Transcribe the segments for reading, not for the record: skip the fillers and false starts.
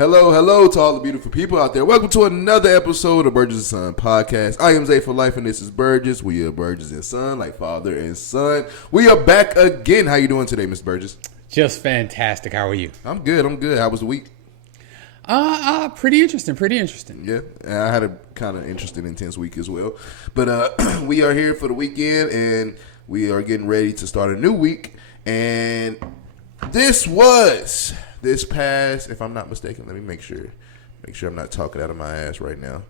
Hello, hello to all the beautiful people out there. Welcome to another episode of Burgess&son Podcast. I am Zay for life, and this is Burgess. We are Burgess and Son, like father and son. We are back again. How you doing today, Mr. Burgess? Just fantastic. How are you? I'm good. How was the week? Pretty interesting. Yeah, I had a kind of interesting, intense week as well. But we are here for the weekend, and we are getting ready to start a new week. And this past, if I'm not mistaken, let me make sure I'm not talking out of my ass right now.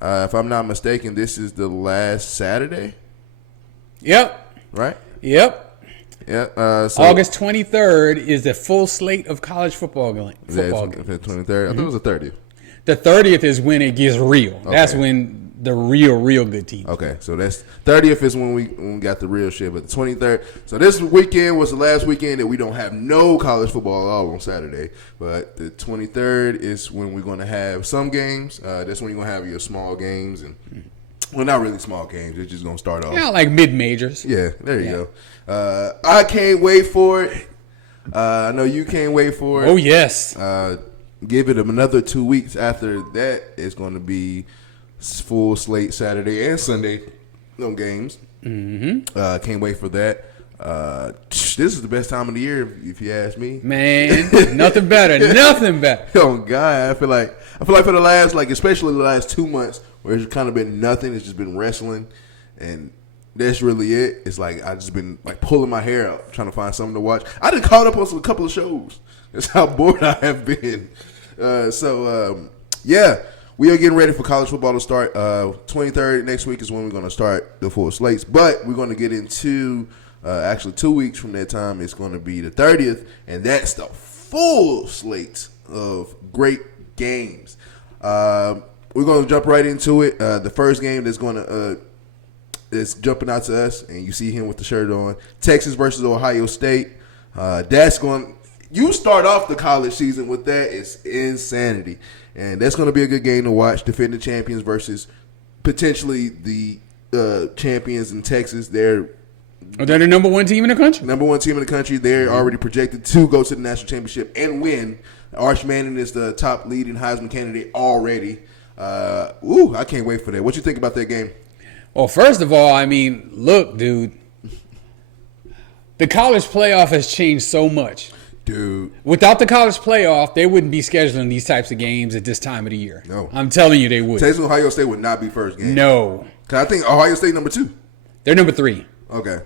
If I'm not mistaken, this is the last Saturday. Yep. Right? Yep. Yeah. So August 23rd is the full slate of college football games. The 23rd. I thought it was the 30th. The 30th is when it gets real. Okay. That's when the real good teams. Okay, so that's 30th is when we got the real shit, but the 23rd. So this weekend was the last weekend that we don't have no college football at all on Saturday. But the 23rd is when we're going to have some games. That's when you're going to have your small games and. Well, not really small games. It's just going to start off. Yeah, like mid-majors. Yeah, there you go. I can't wait for it. I know you can't wait for it. Oh, yes. Give it another 2 weeks after that. It's going to be full slate Saturday and Sunday. No games. Mm-hmm. Can't wait for that. This is the best time of the year, if you ask me. Man, nothing better. Oh, God. I feel like for the last, especially the last 2 months, where it's kind of been nothing. It's just been wrestling, and that's really it. It's like I just been pulling my hair out, trying to find something to watch. I done caught up on a couple of shows. That's how bored I have been. Yeah, we are getting ready for college football to start. 23rd next week is when we're going to start the full slates, but we're going to get into actually 2 weeks from that time. It's going to be the 30th, and that's the full slate of great games. We're going to jump right into it. The first game that's jumping out to us, and you see him with the shirt on, Texas versus Ohio State. You start off the college season with that. It's insanity. And that's going to be a good game to watch. Defending champions versus potentially the champions in Texas. They're the number one team in the country. Number one team in the country. They're already projected to go to the national championship and win. Arch Manning is the top leading Heisman candidate already. I can't wait for that. What you think about that game? Well, first of all, look, dude. The college playoff has changed so much. Dude. Without the college playoff, they wouldn't be scheduling these types of games at this time of the year. No. I'm telling you they would. Texas Ohio State would not be first game. No. Because I think Ohio State number 2. They're number 3. Okay.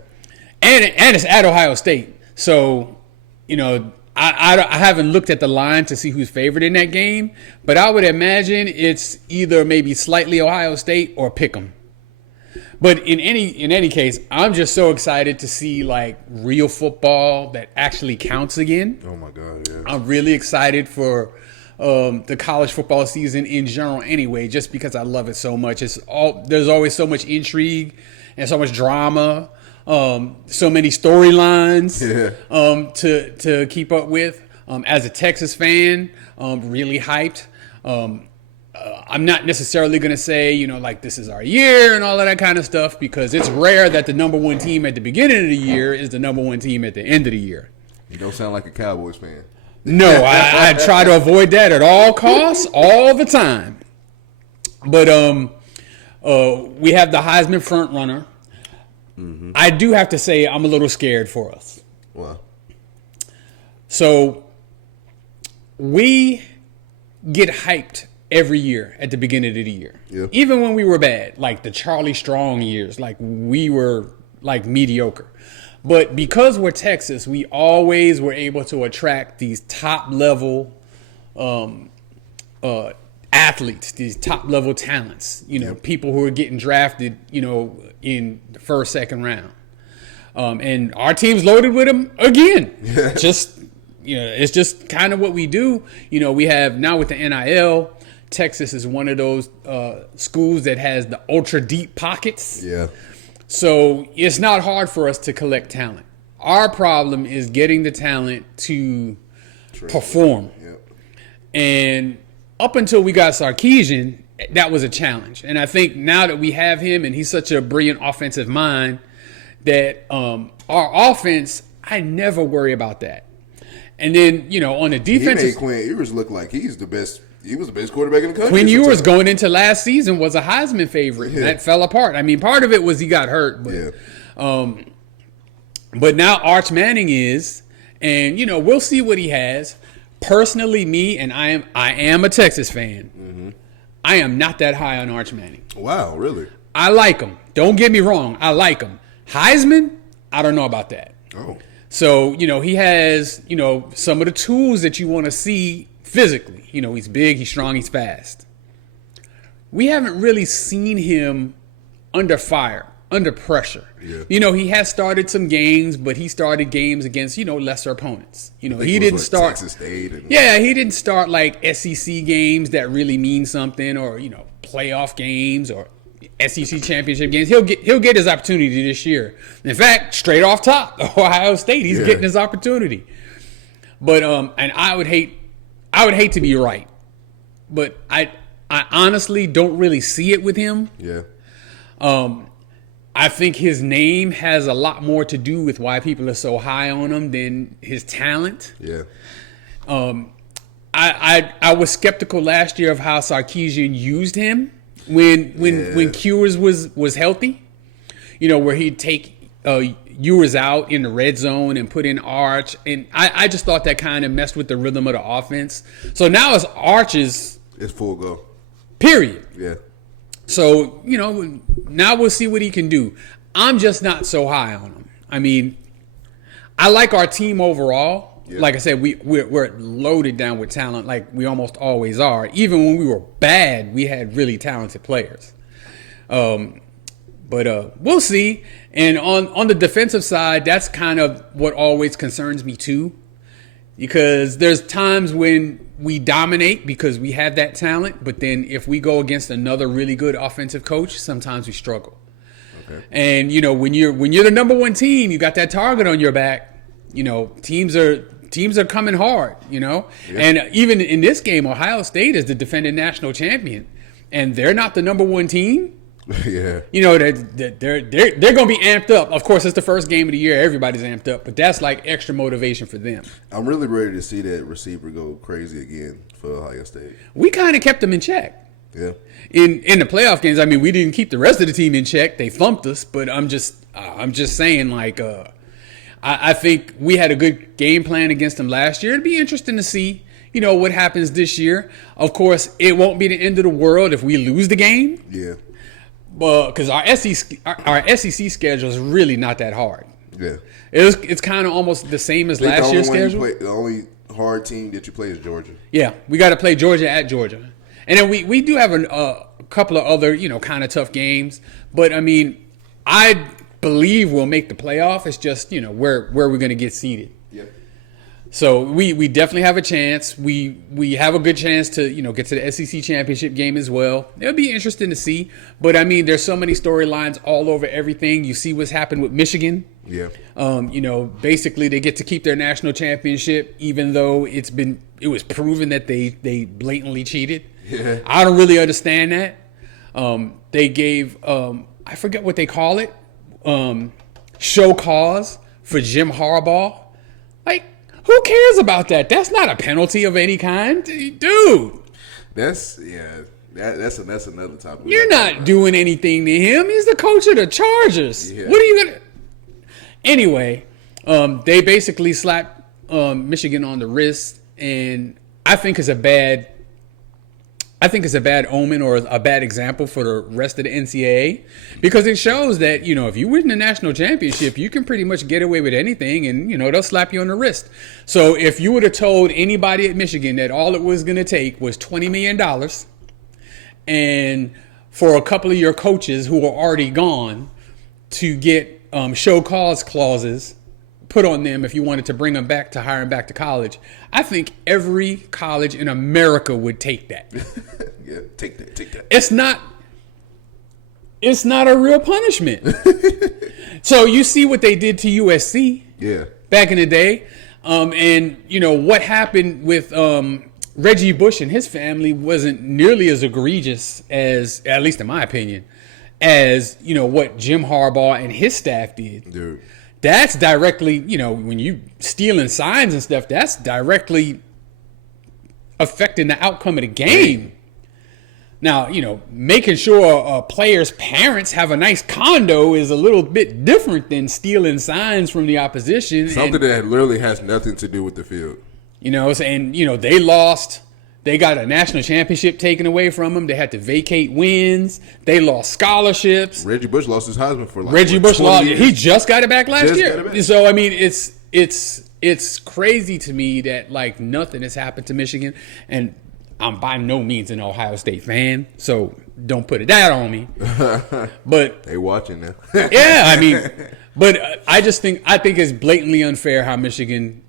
And it's at Ohio State. So, I haven't looked at the line to see who's favored in that game, but I would imagine it's either maybe slightly Ohio State or Pick'em. But in any case, I'm just so excited to see real football that actually counts again. Oh my God, yeah. I'm really excited for the college football season in general anyway, just because I love it so much. There's always so much intrigue and so much drama. So many storylines to keep up with. As a Texas fan, really hyped. I'm not necessarily going to say, this is our year and all of that kind of stuff, because it's rare that the number one team at the beginning of the year is the number one team at the end of the year. You don't sound like a Cowboys fan. No, I try to avoid that at all costs, all the time. But we have the Heisman front runner. Mm-hmm. I do have to say I'm a little scared for us. Wow. So we get hyped every year at the beginning of the year. Yeah. Even when we were bad, like the Charlie Strong years, we were mediocre. But because we're Texas, we always were able to attract these top level athletes, these top level talents, people who are getting drafted, in the first, second round. And our team's loaded with them again. Yeah. It's just kind of what we do. We have now with the NIL, Texas is one of those schools that has the ultra deep pockets. Yeah. So it's not hard for us to collect talent. Our problem is getting the talent to perform. Yep. And up until we got Sarkisian, that was a challenge. And I think now that we have him and he's such a brilliant offensive mind that our offense, I never worry about that. And then, on the defense, he made Quinn Ewers look like he's the best. He was the best quarterback in the country. Quinn Ewers going into last season was a Heisman favorite. Yeah. That fell apart. I mean, part of it was he got hurt, but now Arch Manning is, and we'll see what he has. Personally, me, and I am a Texas fan. Mm-hmm. I am not that high on Arch Manning. Wow, really? I like him. Don't get me wrong. I like him. Heisman, I don't know about that. Oh. So, he has, some of the tools that you want to see physically. He's big, he's strong, he's fast. We haven't really seen him under fire, under pressure. Yeah. He has started some games, but he started games against, lesser opponents. He didn't start Texas State. He didn't start like SEC games that really mean something, or playoff games or SEC championship games. He'll get his opportunity this year. In fact, straight off top, Ohio State, he's getting his opportunity. But and I would hate to be right, but I honestly don't really see it with him. Yeah. I think his name has a lot more to do with why people are so high on him than his talent. Yeah. I was skeptical last year of how Sarkisian used him when Ewers was healthy. Where he'd take Ewers out in the red zone and put in Arch, and I just thought that kind of messed with the rhythm of the offense. So now it's Arch's. It's full go. Period. Yeah. So, now we'll see what he can do. I'm just not so high on him. I mean, I like our team overall. Yeah. Like I said, we're loaded down with talent like we almost always are. Even when we were bad, we had really talented players. But we'll see. And on the defensive side, that's kind of what always concerns me too. Because there's times when we dominate because we have that talent, but then if we go against another really good offensive coach, sometimes we struggle. Okay. And when you're the number one team, you got that target on your back. Teams are coming hard. Yeah. And even in this game, Ohio State is the defending national champion, and they're not the number one team. Yeah. They're gonna be amped up. Of course, it's the first game of the year. Everybody's amped up, but that's like extra motivation for them. I'm really ready to see that receiver go crazy again for Ohio State. We kind of kept them in check. Yeah. In the playoff games, I mean, we didn't keep the rest of the team in check. They thumped us, but I'm just saying, like, I think we had a good game plan against them last year. It'd be interesting to see, what happens this year. Of course, it won't be the end of the world if we lose the game. Yeah. Well, because our SEC schedule is really not that hard. Yeah, it's kind of almost the same as last year's schedule. The only hard team that you play is Georgia. Yeah, we got to play Georgia at Georgia, and then we do have a couple of other kind of tough games. But I mean, I believe we'll make the playoff. It's just where we're going to get seeded. Yeah. So we definitely have a chance. We have a good chance to get to the SEC championship game as well. It'll be interesting to see. But I mean, there's so many storylines all over everything. You see what's happened with Michigan. Yeah. Basically they get to keep their national championship, even though it was proven that they blatantly cheated. Yeah. I don't really understand that. They gave I forget what they call it, show cause for Jim Harbaugh. Like, who cares about that? That's not a penalty of any kind, dude. That's another topic. You're not doing anything to him. He's the coach of the Chargers. Yeah. What are you gonna? Anyway, they basically slapped Michigan on the wrist, and I think it's a bad omen or a bad example for the rest of the NCAA, because it shows that, if you win the national championship, you can pretty much get away with anything, and, they'll slap you on the wrist. So if you would have told anybody at Michigan that all it was going to take was $20 million and for a couple of your coaches who are already gone to get show cause clauses put on them if you wanted to bring them back to hire them back to college, I think every college in America would take that. Yeah, take that. It's not a real punishment. So you see what they did to USC. Yeah. Back in the day. And what happened with Reggie Bush and his family wasn't nearly as egregious as, at least in my opinion, as what Jim Harbaugh and his staff did. Dude. that's directly, when you stealing signs and stuff, that's directly affecting the outcome of the game. Now, making sure a player's parents have a nice condo is a little bit different than stealing signs from the opposition. Something that literally has nothing to do with the field. They lost. They got a national championship taken away from them. They had to vacate wins. They lost scholarships. Reggie Bush lost his Heisman for Reggie Bush lost. He just got it back last year. Back. So I mean, it's crazy to me that like nothing has happened to Michigan, and I'm by no means an Ohio State fan, so don't put that on me. But they watching now. Yeah, I mean, but I think it's blatantly unfair how Michigan,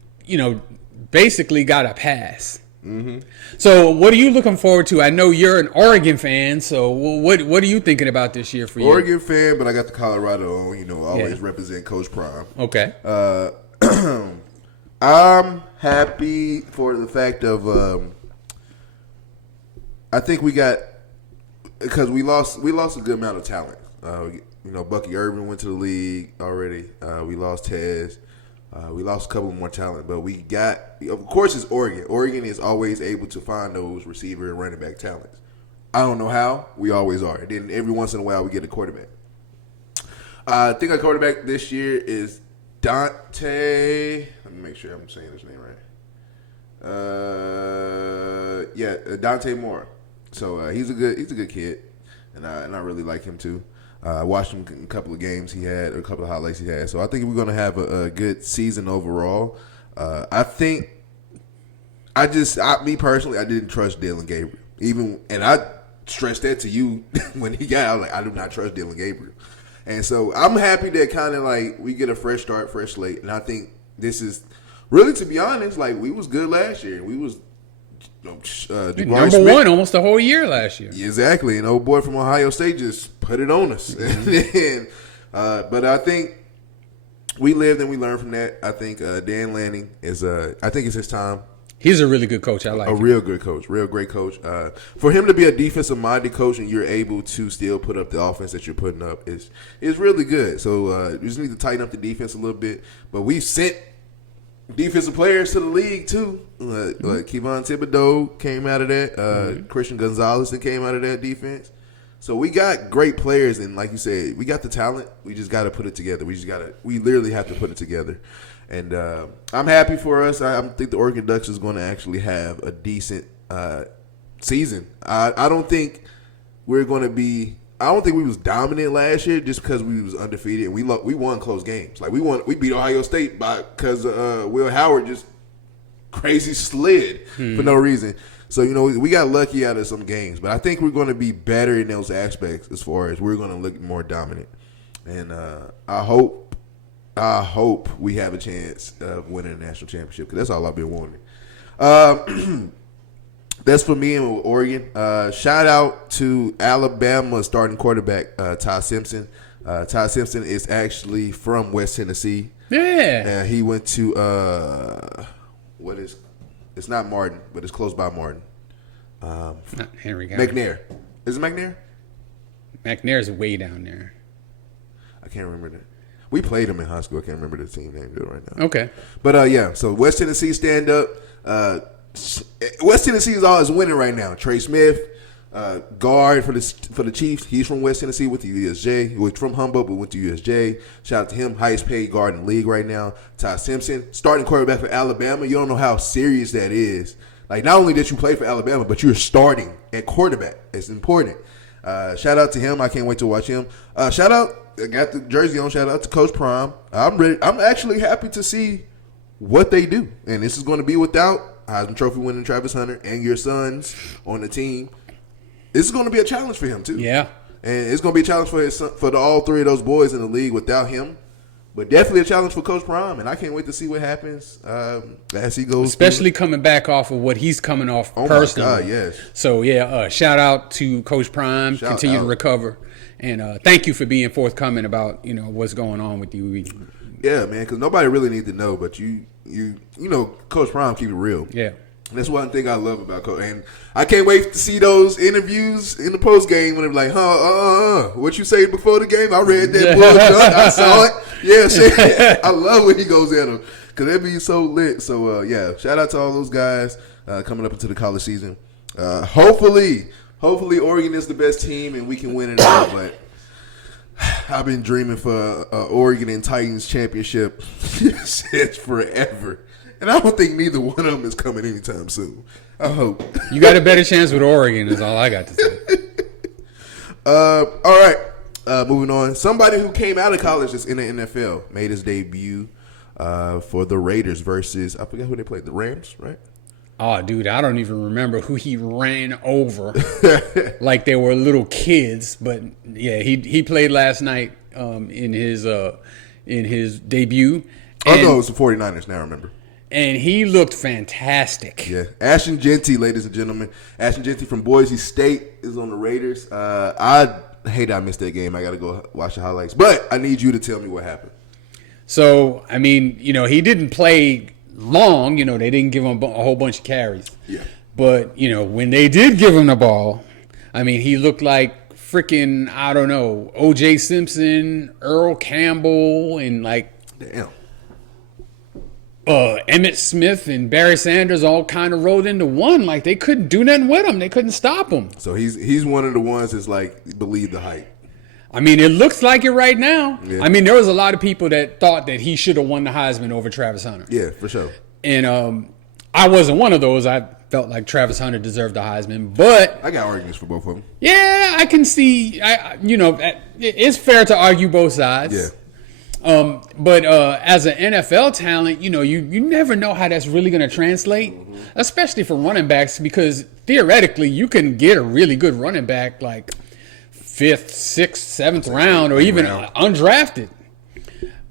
basically got a pass. Mm-hmm. So what are you looking forward to? I know you're an Oregon fan, so what are you thinking about this year for you? Oregon fan, but I got the Colorado on. Always represent Coach Prime. Okay. I'm happy for the fact of I think we got, because we lost a good amount of talent. Bucky Irvin went to the league already. We lost Tez. We lost a couple more talent, but we got, of course, it's Oregon. Oregon is always able to find those receiver and running back talents. I don't know how. We always are. And then every once in a while, we get a quarterback. I think our quarterback this year is Dante. Let me make sure I'm saying his name right. Dante Moore. So he's a good kid, and I really like him too. I watched him in a couple of games he had, or a couple of highlights he had. So I think we're going to have a good season overall. I think me personally, I didn't trust Dylan Gabriel. And I stressed that to you when he got out. Like, I do not trust Dylan Gabriel. And so I'm happy that kind of like we get a fresh start, fresh slate. And I think this is really, to be honest, like we was good last year. We was number Smith, one almost the whole year last year. Exactly. And old boy from Ohio State just put it on us. Mm-hmm. But I think we lived and we learned from that. I think Dan Lanning is I think it's his time. He's a really good coach. I like him. Real good coach, real great coach. For him to be a defensive-minded coach and you're able to still put up the offense that you're putting up is really good. So you just need to tighten up the defense a little bit. But we've sent defensive players to the league too. Kevon Thibodeau came out of that. Christian Gonzalez that came out of that defense. So we got great players, and like you said, we got the talent. We just got to put it together. We literally have to put it together. And I'm happy for us. I think the Oregon Ducks is going to actually have a decent season. I don't think we're going to be. I don't think we was dominant last year just because we was undefeated and we won close games. Like we beat Ohio State because Will Howard just crazy slid for no reason. So we got lucky out of some games, but I think we're going to be better in those aspects as far as we're going to look more dominant. And I hope we have a chance of winning a national championship because that's all I've been wanting. That's for me and Oregon. Shout out to Alabama starting quarterback Ty Simpson. Ty Simpson is actually from West Tennessee. Yeah. He went to it's not Martin, but it's close by Martin. Not Henry County. McNair. Is it McNair? McNair's way down there. I can't remember that. We played him in high school. I can't remember the team name right now. Okay. But so West Tennessee stand up. West Tennessee is always winning right now. Trey Smith, guard for the Chiefs. He's from West Tennessee, went to USJ. He was from Humboldt, but went to USJ. Shout out to him. Highest paid guard in the league right now. Ty Simpson, starting quarterback for Alabama. You don't know how serious that is. Like, not only did you play for Alabama, but you're starting at quarterback. It's important. Shout out to him. I can't wait to watch him. Shout out. I got the jersey on. Shout out to Coach Prime. I'm ready. I'm actually happy to see what they do. And this is going to be without Heisman Trophy winning Travis Hunter and your sons on the team. This is going to be a challenge for him too. Yeah, and it's going to be a challenge for his son, all three of those boys in the league without him. But definitely a challenge for Coach Prime, and I can't wait to see what happens as he goes. Especially coming back off of what he's coming off personally. Oh my God, yes. So shout out to Coach Prime. Continue to recover, and thank you for being forthcoming about what's going on with you. Yeah, man, because nobody really needs to know, but you know, Coach Prime keep it real. Yeah. That's one thing I love about Coach. And I can't wait to see those interviews in the post game when they're like, what you say before the game? I read that book. I saw it. Yeah, shit. I love when he goes at them because that be so lit. So, shout out to all those guys coming up into the college season. Hopefully Oregon is the best team and we can win it all. But I've been dreaming for Oregon and Titans championship since forever. And I don't think neither one of them is coming anytime soon. I hope. You got a better chance with Oregon is all I got to say. All right. Moving on. Somebody who came out of college that's in the NFL made his debut for the Raiders versus, I forget who they played, the Rams, right? Oh, dude, I don't even remember who he ran over like they were little kids. But, yeah, he played last night in his debut. Oh, no, it was the 49ers now, I remember. And he looked fantastic. Yeah. Ashton Jeanty, ladies and gentlemen. Ashton Jeanty from Boise State is on the Raiders. I hate I missed that game. I got to go watch the highlights. But I need you to tell me what happened. So, I mean, he didn't play long. They didn't give him a whole bunch of carries. Yeah. But, when they did give him the ball, I mean, he looked like freaking, I don't know, O.J. Simpson, Earl Campbell, and like... Damn. Emmett Smith and Barry Sanders all kind of rolled into one. Like, they couldn't do nothing with him. They couldn't stop him. So he's one of the ones that's like, believe the hype. I mean, it looks like it right now. Yeah. I mean, there was a lot of people that thought that he should have won the Heisman over Travis Hunter. Yeah, for sure. And I wasn't one of those. I felt like Travis Hunter deserved the Heisman. But I got arguments for both of them. Yeah, I can see. It's fair to argue both sides. Yeah. But as an NFL talent, you never know how that's really going to translate, especially for running backs, because theoretically you can get a really good running back like 5th, 6th, 7th round, or even undrafted.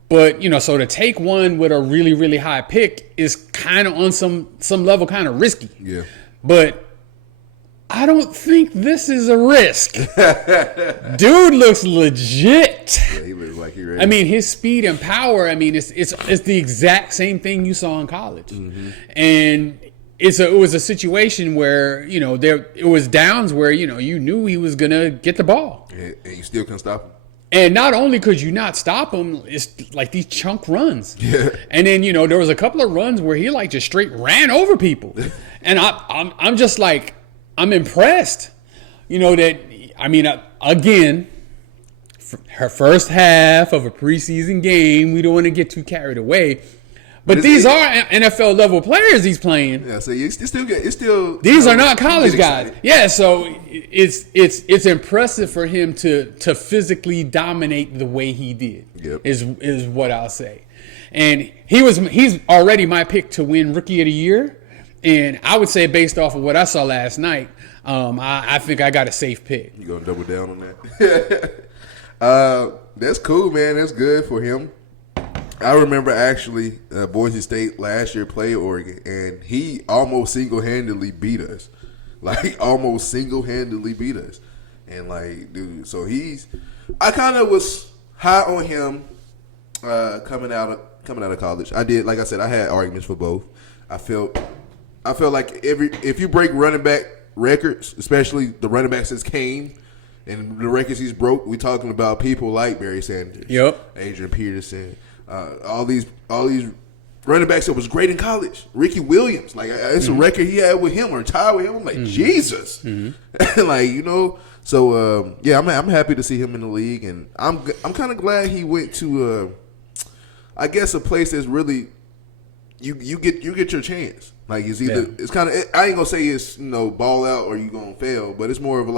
But, so to take one with a really, really high pick is kind of on some level kind of risky. Yeah. But I don't think this is a risk. Dude looks legit. Yeah, he looks like he ready. I mean, his speed and power, I mean, it's the exact same thing you saw in college. Mm-hmm. And it was a situation where, it was downs where, you knew he was going to get the ball. And you still couldn't stop him. And not only could you not stop him, it's like these chunk runs. Yeah. And then, there was a couple of runs where he like just straight ran over people. And I'm just like, I'm impressed, again, her first half of a preseason game, we don't want to get too carried away. But these are NFL level players he's playing. Yeah, so it's still these are not college guys. Yeah, so it's impressive for him to physically dominate the way he did. Yep. Is what I'll say. And he's already my pick to win Rookie of the Year. And I would say, based off of what I saw last night, I think I got a safe pick. You gonna double down on that? That's cool, man. That's good for him. I remember actually Boise State last year played Oregon, and he almost single-handedly beat us. Like, almost single-handedly beat us. And, like, dude, so I kind of was high on him coming out of college. I did, like I said, I had arguments for both. I felt like if you break running back records, especially the running backs that's came and the records he's broke, we talking about people like Barry Sanders, Adrian Peterson, all these running backs that was great in college. Ricky Williams, like it's a record he had with him or tied with him. I'm like, Jesus, like So I'm happy to see him in the league, and I'm kind of glad he went to I guess a place that's really you get your chance. Like it's either it's kind of, I ain't gonna say it's ball out or you gonna fail, but it's more of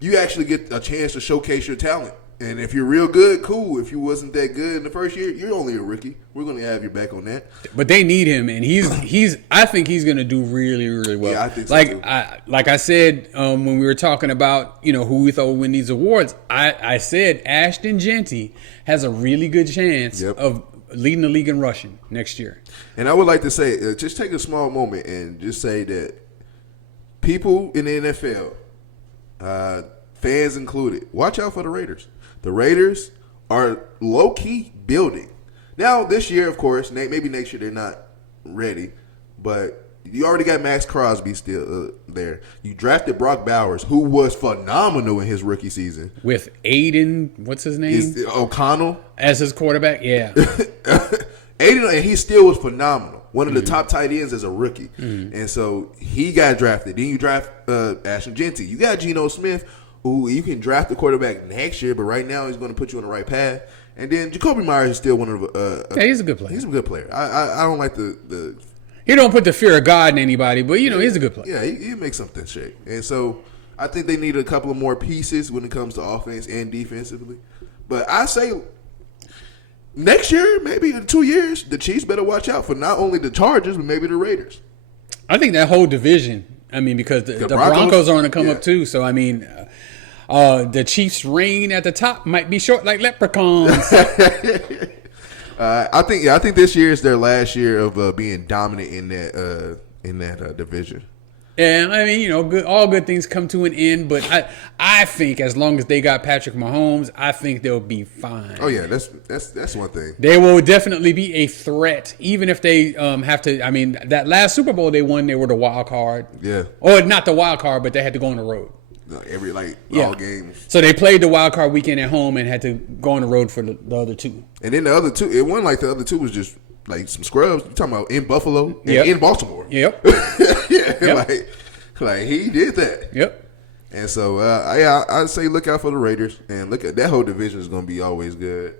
you actually get a chance to showcase your talent. And if you're real good, cool. If you wasn't that good in the first year, you're only a rookie. We're gonna have your back on that. But they need him, and I think he's gonna do really, really well. Yeah, I think so too. Like I said when we were talking about who we thought would win these awards, I said Ashton Jeanty has a really good chance of leading the league in rushing next year. And I would like to say, just take a small moment and just say that people in the NFL, fans included, watch out for the Raiders. The Raiders are low-key building. Now, this year, of course, maybe next year they're not ready, but You already got Max Crosby still there. You drafted Brock Bowers, who was phenomenal in his rookie season. With Aiden, what's his name? O'Connell. As his quarterback, yeah. Aiden, and he still was phenomenal. One of the top tight ends as a rookie. And so he got drafted. Then you draft Ashton Jeanty. You got Geno Smith, who you can draft the quarterback next year, but right now he's going to put you on the right path. And then Jacoby Myers is still one of yeah, he's a good player. He's a good player. I don't like the he don't put the fear of God in anybody, but he's a good player. Yeah, he makes something shake. And so I think they need a couple of more pieces when it comes to offense and defensively. But I say next year, maybe in 2 years, the Chiefs better watch out for not only the Chargers, but maybe the Raiders. I think that whole division, because the Broncos are going to come up too. So, the Chiefs' reign at the top might be short like leprechauns. I think this year is their last year of being dominant in that division. Yeah, all good things come to an end, but I think as long as they got Patrick Mahomes, I think they'll be fine. Oh yeah, that's one thing. They will definitely be a threat, even if they have to. That last Super Bowl they won, they were the wild card. Yeah. Or not the wild card, but they had to go on the road. All games. So they played the wild card weekend at home and had to go on the road for the other two. And then the other two, it wasn't like the other two was just like some scrubs. You're talking about in Buffalo and in Baltimore. Yep. Like he did that. Yep. And so I'd say look out for the Raiders and look at that whole division is going to be always good.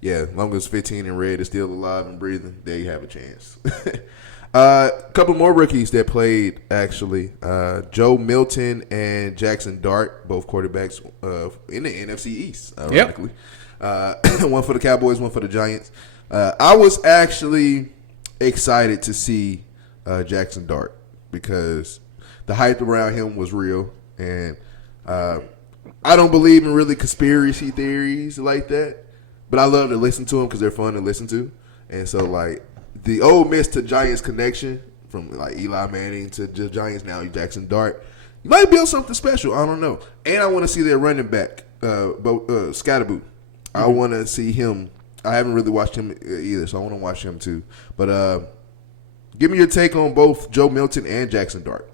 As long as 15 and Red is still alive and breathing, they have a chance. A couple more rookies that played, actually. Joe Milton and Jackson Dart, both quarterbacks in the NFC East, ironically. One for the Cowboys, one for the Giants. I was actually excited to see Jackson Dart because the hype around him was real. And I don't believe in really conspiracy theories like that, but I love to listen to them because they're fun to listen to. And so, the Ole Miss to Giants connection from Eli Manning to the Giants now Jackson Dart, you might build something special. I don't know. And I want to see their running back, Scatterboot. I want to see him. I haven't really watched him either, so I want to watch him too. But give me your take on both Joe Milton and Jackson Dart.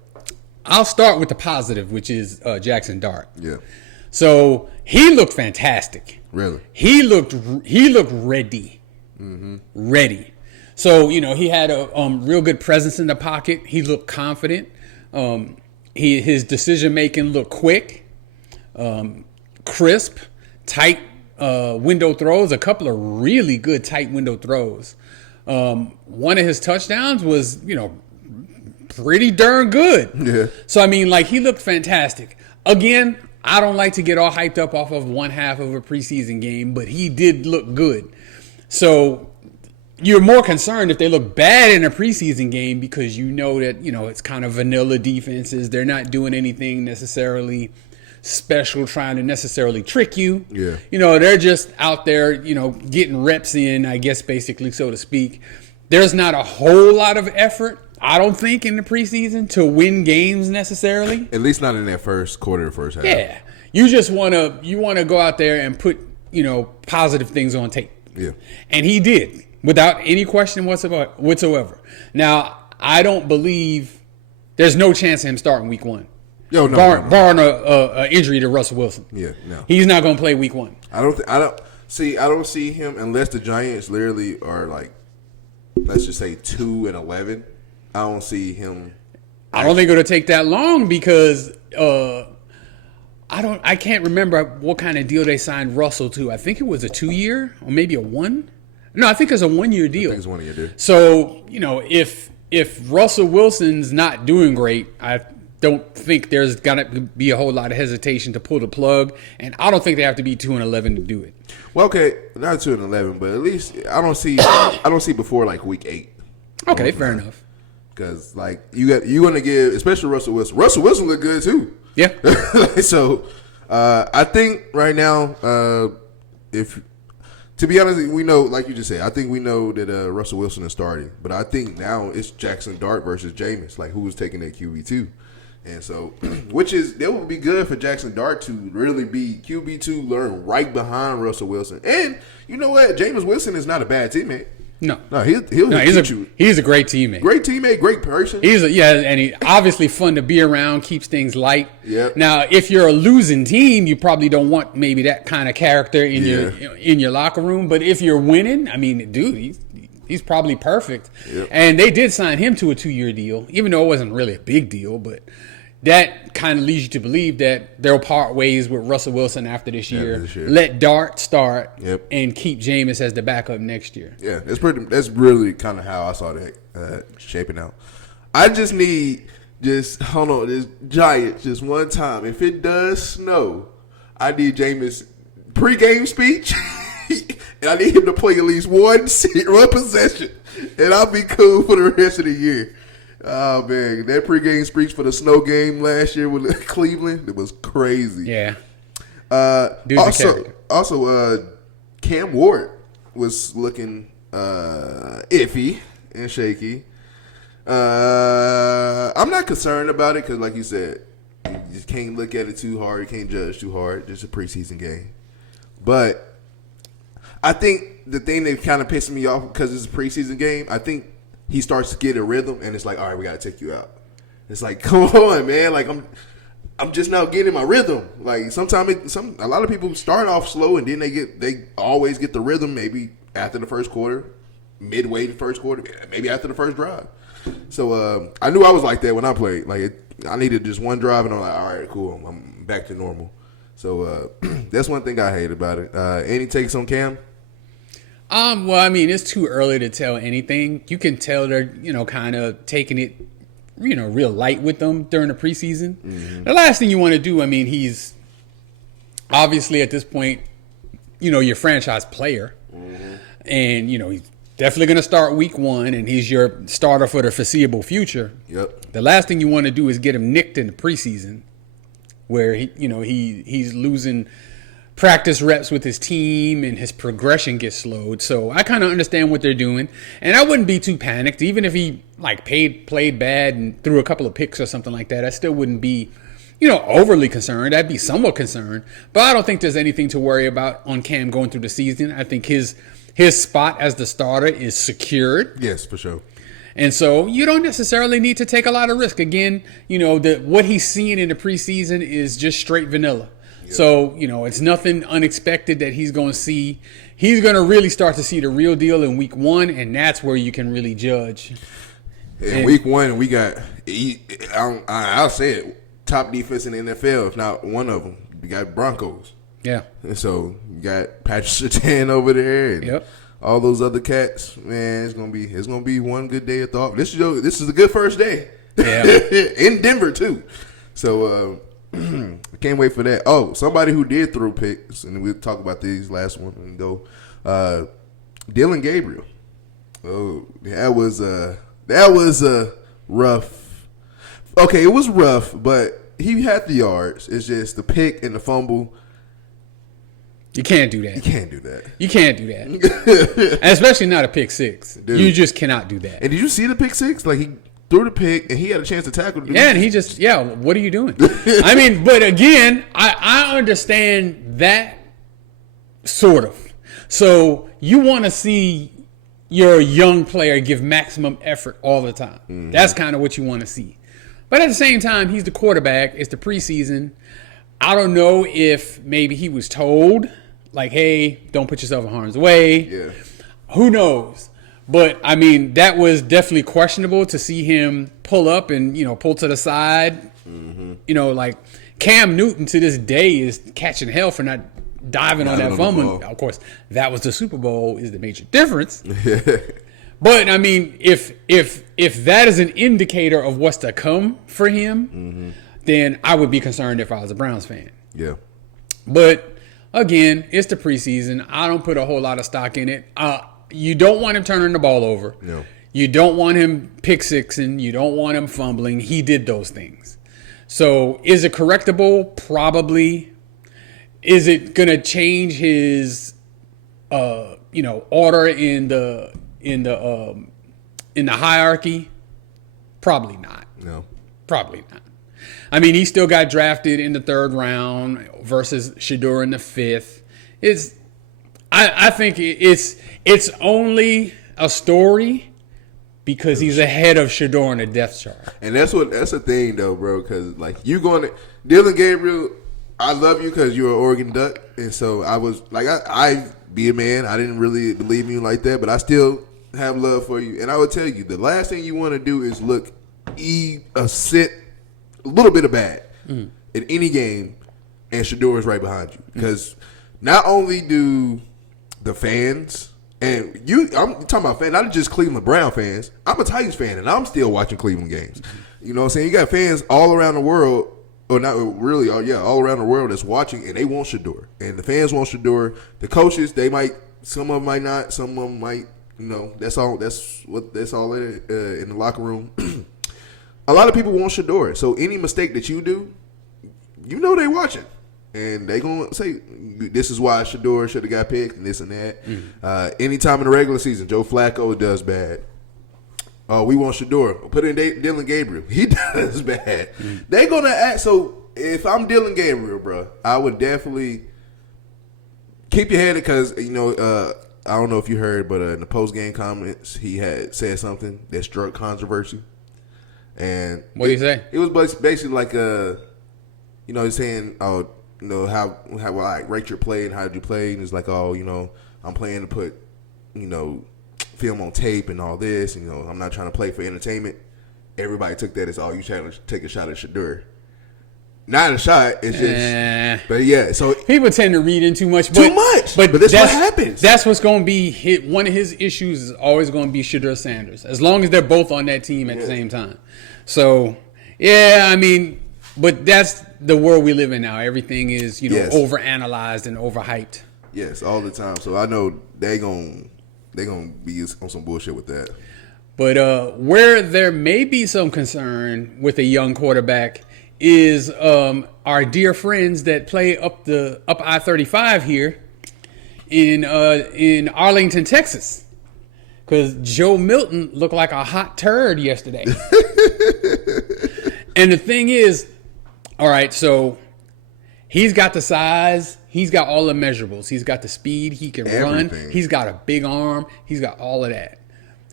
I'll start with the positive, which is Jackson Dart. Yeah. So he looked fantastic. Really? He looked ready. Ready. So, he had a real good presence in the pocket. He looked confident. His decision-making looked quick, crisp, tight window throws, a couple of really good tight window throws. One of his touchdowns was, pretty darn good. Yeah. So, he looked fantastic. Again, I don't like to get all hyped up off of one half of a preseason game, but he did look good. So you're more concerned if they look bad in a preseason game because that, it's kind of vanilla defenses. They're not doing anything necessarily special, trying to necessarily trick you. Yeah. They're just out there, getting reps in, I guess, basically, so to speak. There's not a whole lot of effort, I don't think, in the preseason to win games necessarily. At least not in that first quarter, first half. Yeah. You just want to go out there and put, positive things on tape. Yeah. And he did. Without any question whatsoever. Now, I don't believe there's no chance of him starting week one. Barring an injury to Russell Wilson. Yeah, no. He's not going to play week one. I don't see him unless the Giants literally are let's just say 2-11. I don't see him. I don't think it'll take that long because I can't remember what kind of deal they signed Russell to. I think it was a 2-year or maybe a 1. No, I think it's a 1-year deal. I think it's a 1-year deal. So, if Russell Wilson's not doing great, I don't think there's gonna be a whole lot of hesitation to pull the plug, and I don't think they have to be 2-11 to do it. Well, okay, not 2-11, but at least I don't see before week 8. Okay, fair enough. Because you're gonna give, especially Russell Wilson. Russell Wilson look good too. Yeah. So I think right now, to be honest, we know, like you just said, I think we know that Russell Wilson is starting. But I think now it's Jackson Dart versus Jameis, who was taking that QB2. And so, that would be good for Jackson Dart to really be QB2, learn right behind Russell Wilson. And you know what? Jameis Winston is not a bad teammate. No. he'll teach you. He's a great teammate. Great teammate, great person. And he obviously fun to be around, keeps things light. Yep. Now, if you're a losing team, you probably don't want maybe that kind of character in your locker room. But if you're winning, I mean, dude, he's probably perfect. Yep. And they did sign him to a 2-year deal, even though it wasn't really a big deal. But that kind of leads you to believe that they'll part ways with Russell Wilson after this year. Let Dart start and keep Jameis as the backup next year. Yeah, that's really kind of how I saw that shaping out. I just need this Giants just one time. If it does snow, I need Jameis pregame speech, and I need him to play at least one possession, and I'll be cool for the rest of the year. Oh, man. That pregame speech for the snow game last year with Cleveland, it was crazy. Yeah. Also, Cam Ward was looking iffy and shaky. I'm not concerned about it because, like you said, you just can't look at it too hard. You can't judge too hard. Just a preseason game. But I think the thing that kind of pissed me off because it's a preseason game, I think he starts to get a rhythm, and it's like, all right, we got to take you out. It's like, come on, man. Like, I'm just now getting my rhythm. Like, a lot of people start off slow, and then they always get the rhythm maybe after the first quarter, midway the first quarter, maybe after the first drive. So I knew I was like that when I played. Like, I needed just one drive, and I'm like, all right, cool. I'm back to normal. So that's one thing I hate about it. Any takes on Cam? Well, I mean, it's too early to tell anything. You can tell they're, kind of taking it, real light with them during the preseason. Mm-hmm. The last thing you want to do, I mean, he's obviously at this point, your franchise player. Mm-hmm. And, he's definitely going to start week 1, and he's your starter for the foreseeable future. Yep. The last thing you want to do is get him nicked in the preseason where, he's losing practice reps with his team and his progression gets slowed. So I kind of understand what they're doing. And I wouldn't be too panicked. Even if he played bad and threw a couple of picks or something like that, I still wouldn't be, overly concerned. I'd be somewhat concerned. But I don't think there's anything to worry about on Cam going through the season. I think his spot as the starter is secured. Yes, for sure. And so you don't necessarily need to take a lot of risk. Again, what he's seeing in the preseason is just straight vanilla. So, it's nothing unexpected that he's going to see. He's going to really start to see the real deal in week 1, and that's where you can really judge. In week 1, we got, I'll say it, top defense in the NFL, if not one of them. We got Broncos. Yeah. And so you got Patrick Surtain over there and all those other cats. Man, it's gonna be one good day of thought. This is a good first day. Yeah. In Denver too. So I can't wait for that. Oh, somebody who did throw picks, and we'll talk about these last one and go. Dylan Gabriel. Oh, that was rough. Okay, it was rough, but he had the yards. It's just the pick and the fumble. You can't do that. You can't do that. You can't do that. And especially not a pick 6. Dude. You just cannot do that. And did you see the pick 6? Like, he threw the pick, and he had a chance to tackle the dude. Yeah, and he just, what are you doing? I mean, but again, I understand that sort of. So you want to see your young player give maximum effort all the time. Mm-hmm. That's kind of what you want to see. But at the same time, he's the quarterback. It's the preseason. I don't know if maybe he was told, like, hey, don't put yourself in harm's way. Yeah. Who knows? But, I mean, that was definitely questionable to see him pull up and, pull to the side. Mm-hmm. Like Cam Newton to this day is catching hell for not diving on that fumble. Of course, that was the Super Bowl is the major difference. But, I mean, if that is an indicator of what's to come for him, then I would be concerned if I was a Browns fan. Yeah. But, again, it's the preseason. I don't put a whole lot of stock in it. You don't want him turning the ball over. No. You don't want him pick-sixing. You don't want him fumbling. He did those things. So is it correctable? Probably. Is it going to change his, order in the hierarchy? Probably not. No. Probably not. I mean, he still got drafted in the 3rd round versus Shedeur in the 5th. I think it's only a story because he's ahead of Shedeur on the depth chart. And that's the thing though, bro. Because like you going to Dylan Gabriel, I love you because you're an Oregon Duck, and so I was like, I be a man. I didn't really believe in you like that, but I still have love for you. And I would tell you, the last thing you want to do is look a little bit of bad in any game, and Shedeur is right behind you. Because not only do the fans, and I'm talking about fans, not just Cleveland Brown fans. I'm a Titans fan, and I'm still watching Cleveland games. You know what I'm saying? You got fans all around the world. Or not really, all around the world that's watching, and they want Shedeur. And the fans want Shedeur. The coaches, some of them might not, some of them might, that's all in the locker room. A lot of people want Shedeur. So any mistake that you do, they watching. And they going to say, this is why Shedeur should have got picked and this and that. Anytime in the regular season, Joe Flacco does bad. We want Shedeur. Put in Dylan Gabriel. He does bad. They gonna act. So if I'm Dylan Gabriel, bro, I would definitely keep your head because I don't know if you heard, but in the post game comments, he had said something that struck controversy. And what did he say? It was basically like he's saying, how I rate your play and how did you play, and it's like, I'm playing to put, film on tape and all this, I'm not trying to play for entertainment. Everybody took that as, you trying to take a shot at Shedeur. Not a shot, it's just, but yeah. So people tend to read in too much. But that's what happens. That's what's going to be one of his issues is always going to be Shedeur Sanders, as long as they're both on that team at the same time. So but that's the world we live in now. Everything is overanalyzed and overhyped. Yes, all the time. So I know they're gonna be on some bullshit with that. But where there may be some concern with a young quarterback is our dear friends that play up I-35 here in Arlington, Texas. Because Joe Milton looked like a hot turd yesterday. And the thing is, all right, so he's got the size. He's got all the measurables. He's got the speed. He can run. He's got a big arm. He's got all of that.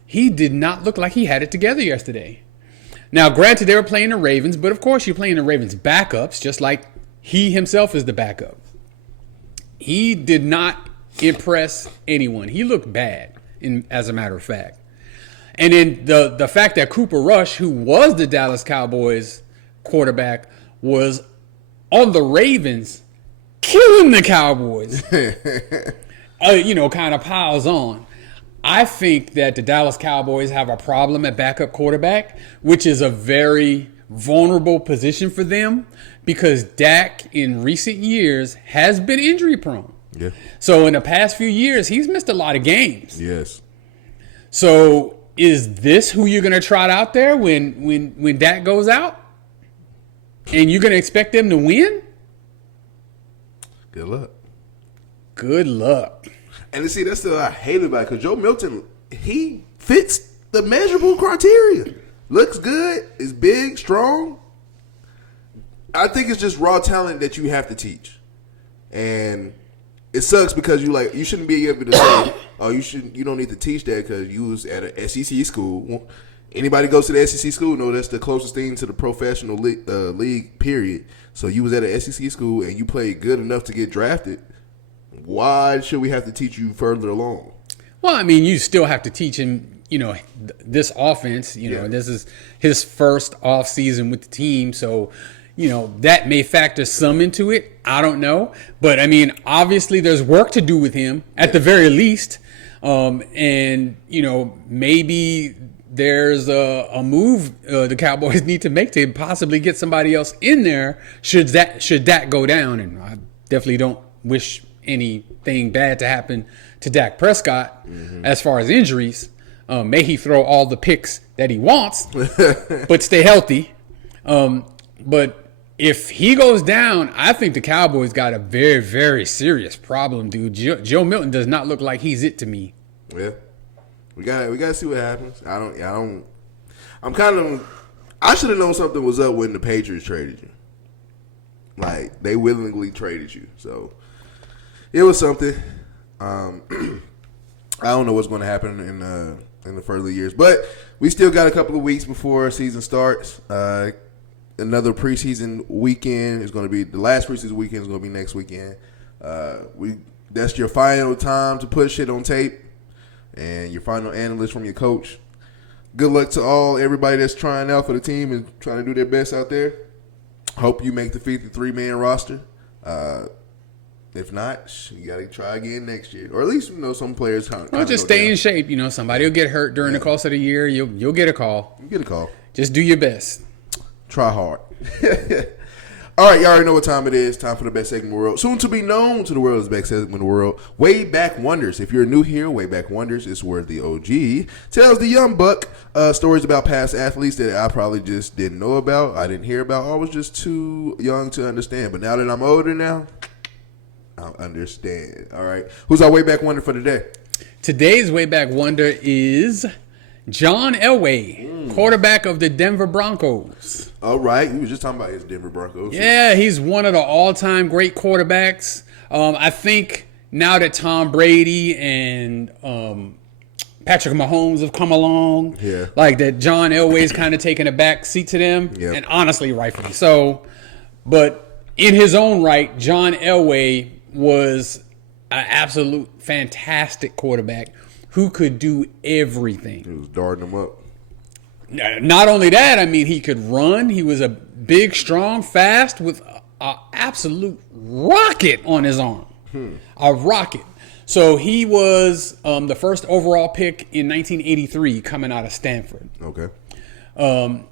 He did not look like he had it together yesterday. Now, granted, they were playing the Ravens, but of course you're playing the Ravens backups, just like he himself is the backup. He did not impress anyone. He looked bad, as a matter of fact. And then the fact that Cooper Rush, who was the Dallas Cowboys quarterback, was on the Ravens killing the Cowboys, kind of piles on. I think that the Dallas Cowboys have a problem at backup quarterback, which is a very vulnerable position for them because Dak in recent years has been injury prone. Yeah. So in the past few years, he's missed a lot of games. Yes. So is this who you're going to trot out there when Dak goes out? And you're going to expect them to win? Good luck. Good luck. And see, that's what I hate about it, because Joe Milton, he fits the measurable criteria. Looks good, is big, strong. I think it's just raw talent that you have to teach. And it sucks because you shouldn't be able to say, you don't need to teach that because you was at an SEC school. Anybody goes to the SEC school know that's the closest thing to the professional league, period. So you was at an SEC school and you played good enough to get drafted. Why should we have to teach you further along? Well, you still have to teach him, this offense. This is his first off season with the team. So, that may factor some into it. I don't know. But, obviously there's work to do with him at the very least. And, maybe there's a move the Cowboys need to make to possibly get somebody else in there should that go down. And I definitely don't wish anything bad to happen to Dak Prescott as far as injuries. May he throw all the picks that he wants, but stay healthy. But if he goes down, I think the Cowboys got a very, very serious problem, dude. Joe Milton does not look like he's it to me. Yeah, we gotta see what happens. I should have known something was up when the Patriots traded you. Like, they willingly traded you, so. It was something. I I don't know what's going to happen in the further years, but we still got a couple of weeks before season starts. Another preseason weekend is going to be the last preseason weekend is going to be next weekend. That's your final time to put shit on tape and your final analyst from your coach. Good luck to everybody that's trying out for the team and trying to do their best out there. Hope you make the 53-man roster. If not, you got to try again next year. Or at least, some players just stay in shape. Somebody will get hurt during the course of the year. You'll get a call. You get a call. Just do your best. Try hard. All right, you already know what time it is. Time for the best segment in the world. Soon to be known to the world as the best segment in the world. Way Back Wonders. If you're new here, Way Back Wonders is where the OG tells the young buck stories about past athletes that I probably just didn't know about, I didn't hear about, or I was just too young to understand. But now that I'm older now, I understand. All right. Who's our Way Back Wonder for today? Today's Way Back Wonder is John Elway, quarterback of the Denver Broncos. All right. We were just talking about his Denver Broncos. Yeah, he's one of the all-time great quarterbacks. I think now that Tom Brady and Patrick Mahomes have come along, like that John Elway's kind of taken a back seat to them, and honestly, rightfully so. But in his own right, John Elway was an absolute fantastic quarterback who could do everything. He was darting them up. Not only that, he could run. He was a big, strong, fast with an absolute rocket on his arm. A rocket. So he was the first overall pick in 1983 coming out of Stanford. Okay. I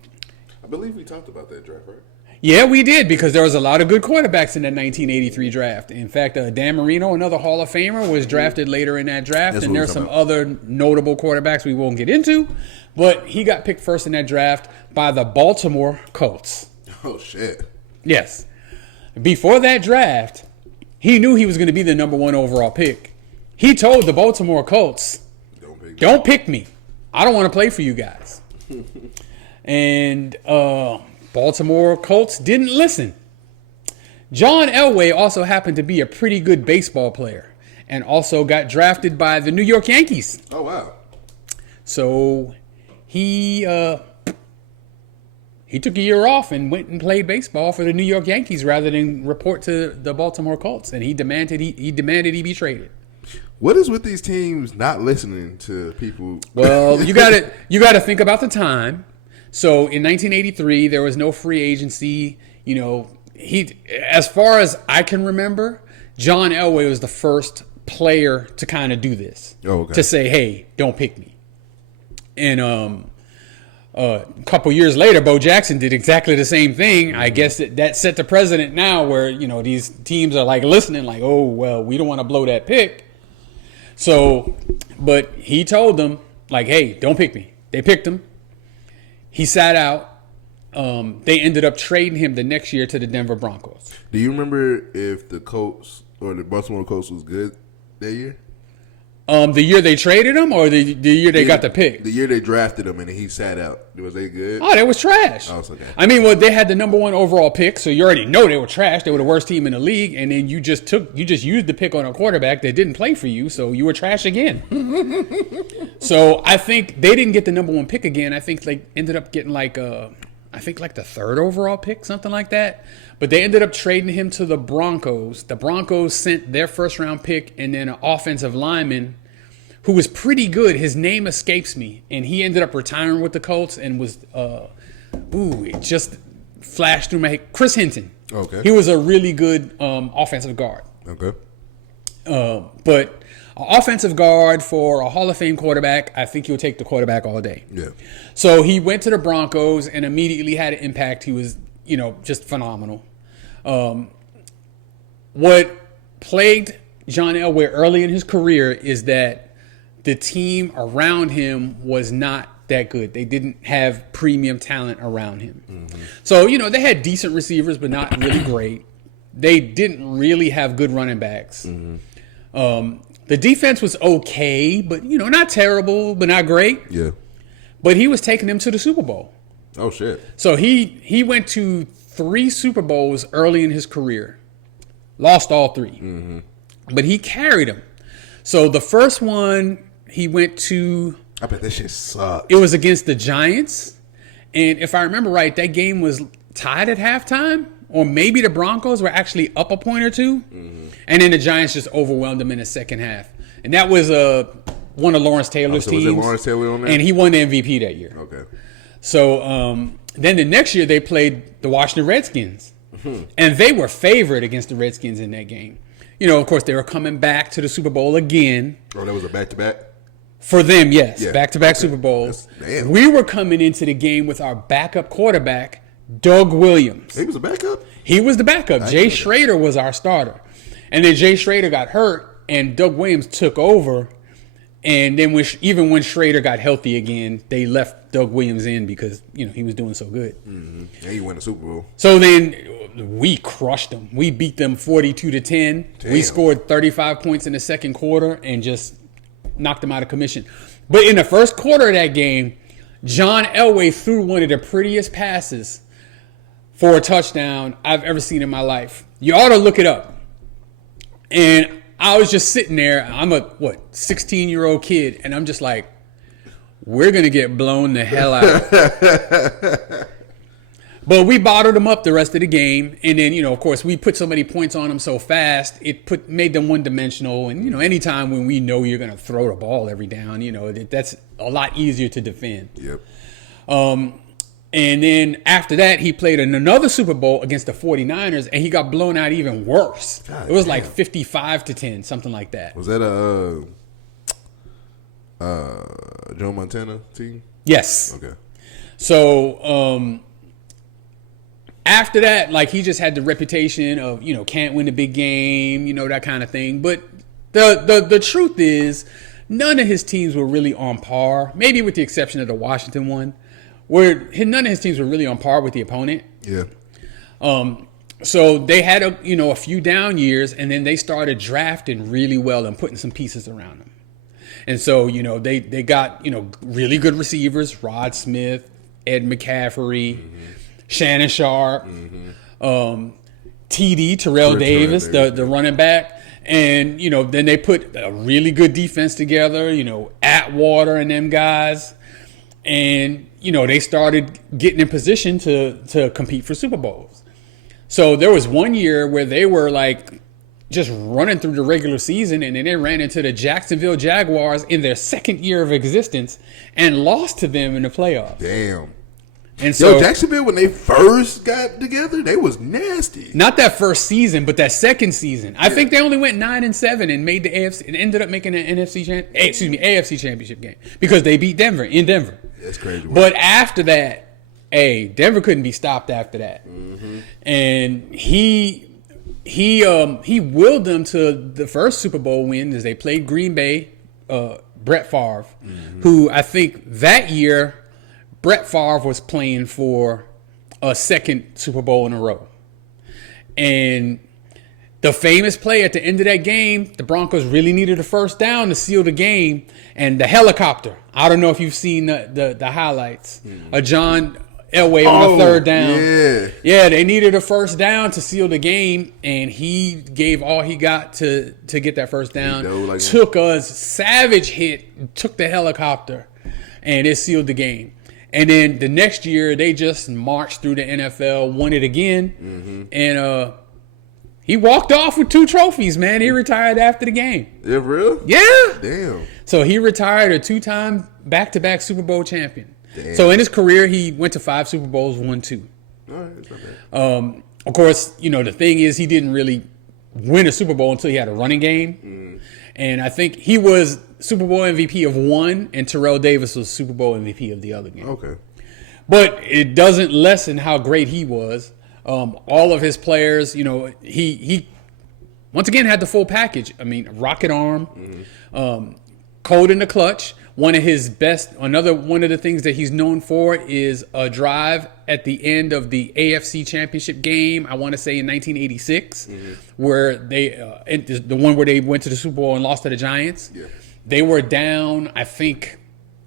believe we talked about that draft, right? Yeah, we did, because there was a lot of good quarterbacks in that 1983 draft. In fact, Dan Marino, another Hall of Famer, was drafted later in that draft. That's and there's some other notable quarterbacks we won't get into. But he got picked first in that draft by the Baltimore Colts. Oh, shit. Yes. Before that draft, he knew he was going to be the number one overall pick. He told the Baltimore Colts, don't pick me. I don't want to play for you guys. And Baltimore Colts didn't listen. John Elway also happened to be a pretty good baseball player and also got drafted by the New York Yankees. Oh, wow. So he took a year off and went and played baseball for the New York Yankees rather than report to the Baltimore Colts, and he demanded he be traded. What is with these teams not listening to people? Well, you got to think about the time. So in 1983, there was no free agency. As far as I can remember, John Elway was the first player to kind of do this. Oh, okay. To say, hey, don't pick me. And a couple years later, Bo Jackson did exactly the same thing. I guess that set the precedent now where, these teams are like listening, like, oh, well, we don't want to blow that pick. So, but he told them, like, hey, don't pick me. They picked him. He sat out. They ended up trading him the next year to the Denver Broncos. Do you remember if the Colts or the Baltimore Colts was good that year? The year they traded him, or the year they got the pick? The year they drafted him and he sat out. Was they good? Oh, they was trash. Oh, it's okay. They had the number one overall pick, so you already know they were trash. They were the worst team in the league, and then you just used the pick on a quarterback that didn't play for you, so you were trash again. So I think they didn't get the number one pick again. I think they ended up getting like the third overall pick, something like that. But they ended up trading him to the Broncos. The Broncos sent their first round pick and then an offensive lineman who was pretty good. His name escapes me. And he ended up retiring with the Colts and was, it just flashed through my head. Chris Hinton. Okay. He was a really good offensive guard. Okay. But an offensive guard for a Hall of Fame quarterback, I think you'll take the quarterback all day. Yeah. So he went to the Broncos and immediately had an impact. He was, just phenomenal. What plagued John Elway early in his career is that the team around him was not that good. They didn't have premium talent around him. Mm-hmm. So, they had decent receivers, but not really great. They didn't really have good running backs. Mm-hmm. The defense was okay, but, not terrible, but not great. Yeah. But he was taking them to the Super Bowl. Oh, shit. So he went to 3 Super Bowls early in his career. Lost all 3. Mm-hmm. But he carried them. So the first one, he went to. I bet that shit sucked. It was against the Giants, and if I remember right, that game was tied at halftime, or maybe the Broncos were actually up a point or two, and then the Giants just overwhelmed them in the second half, and that was one of Lawrence Taylor's teams. Was it Lawrence Taylor on there? And he won the MVP that year. Okay. So then the next year they played the Washington Redskins, and they were favored against the Redskins in that game. You know, of course, they were coming back to the Super Bowl again. Oh, that was a back-to-back? For them, yes. Yeah. Back-to-back Super Bowls. Damn. We were coming into the game with our backup quarterback, Doug Williams. He was a backup? He was the backup. Jay Schrader was our starter. And then Jay Schrader got hurt, and Doug Williams took over. And then even when Schrader got healthy again, they left Doug Williams in because, you know, he was doing so good. Mm-hmm. And he won the Super Bowl. So then we crushed them. We beat them 42-10. Damn. We scored 35 points in the second quarter and just knocked them out of commission. But in the first quarter of that game, John Elway threw one of the prettiest passes for a touchdown I've ever seen in my life. You ought to look it up. And I was just sitting there. I'm a 16-year-old kid, and I'm just like, we're gonna get blown the hell out. But we bottled them up the rest of the game, and then, you know, of course, we put so many points on them so fast, it made them one-dimensional. And, you know, anytime when we know you're gonna throw the ball every down, you know, that's a lot easier to defend. Yep. And then after that, he played in another Super Bowl against the 49ers, and he got blown out even worse. God, it was damn. like 55-10, something like that. Was that a Joe Montana team? Yes. Okay. So after that, like, he just had the reputation of, you know, can't win the big game, you know, that kind of thing. But the truth is, none of his teams were really on par, maybe with the exception of the Washington one, where none of his teams were really on par with the opponent. Yeah. So they had a few down years, and then they started drafting really well and putting some pieces around them. And so, you know, they got, you know, really good receivers: Rod Smith, Ed McCaffrey, Shannon Sharp, TD, Terrell Davis, the running back. And, you know, then they put a really good defense together, you know, Atwater and them guys. And, you know, they started getting in position to compete for Super Bowls. So there was one year where they were like just running through the regular season, and then they ran into the Jacksonville Jaguars in their second year of existence and lost to them in the playoffs. Damn. And so, Jacksonville, when they first got together, they was nasty. Not that first season, but that second season. I think they only went 9-7 and made the AFC and ended up making an AFC championship game because they beat Denver in Denver. That's crazy. But after that, Denver couldn't be stopped after that. And he willed them to the first Super Bowl win as they played Green Bay, Brett Favre, who I think that year Brett Favre was playing for a second Super Bowl in a row. And the famous play at the end of that game, the Broncos really needed a first down to seal the game, and the helicopter. I don't know if you've seen the highlights. John Elway on the third down. Yeah, they needed a first down to seal the game, and he gave all he got to get that first down. Took a savage hit, took the helicopter, and it sealed the game. And then the next year, they just marched through the NFL, won it again, and he walked off with 2 trophies, man. He retired after the game. Yeah, real? Yeah. Damn. So he retired a 2-time back-to-back Super Bowl champion. Damn. So in his career, he went to 5 Super Bowls, won 2. All right, that's not bad. Of course, you know, the thing is he didn't really win a Super Bowl until he had a running game. And I think he was Super Bowl MVP of 1, and Terrell Davis was Super Bowl MVP of the other game. Okay. But it doesn't lessen how great he was. All of his players, you know, he once again had the full package. I mean, rocket arm, cold in the clutch. One of his best, another one of the things that he's known for is a drive at the end of the AFC Championship game. I want to say in 1986, where they the one where they went to the Super Bowl and lost to the Giants. Yeah. They were down, I think,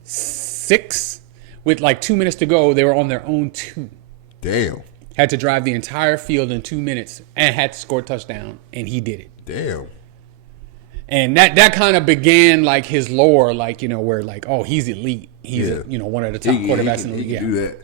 6 with like 2 minutes to go. They were on their own 2. Damn. Had to drive the entire field in 2 minutes and had to score a touchdown, and he did it. Damn. And that kind of began like his lore, like, where like, oh, he's elite. He's one of the top quarterbacks in the league. He can do that.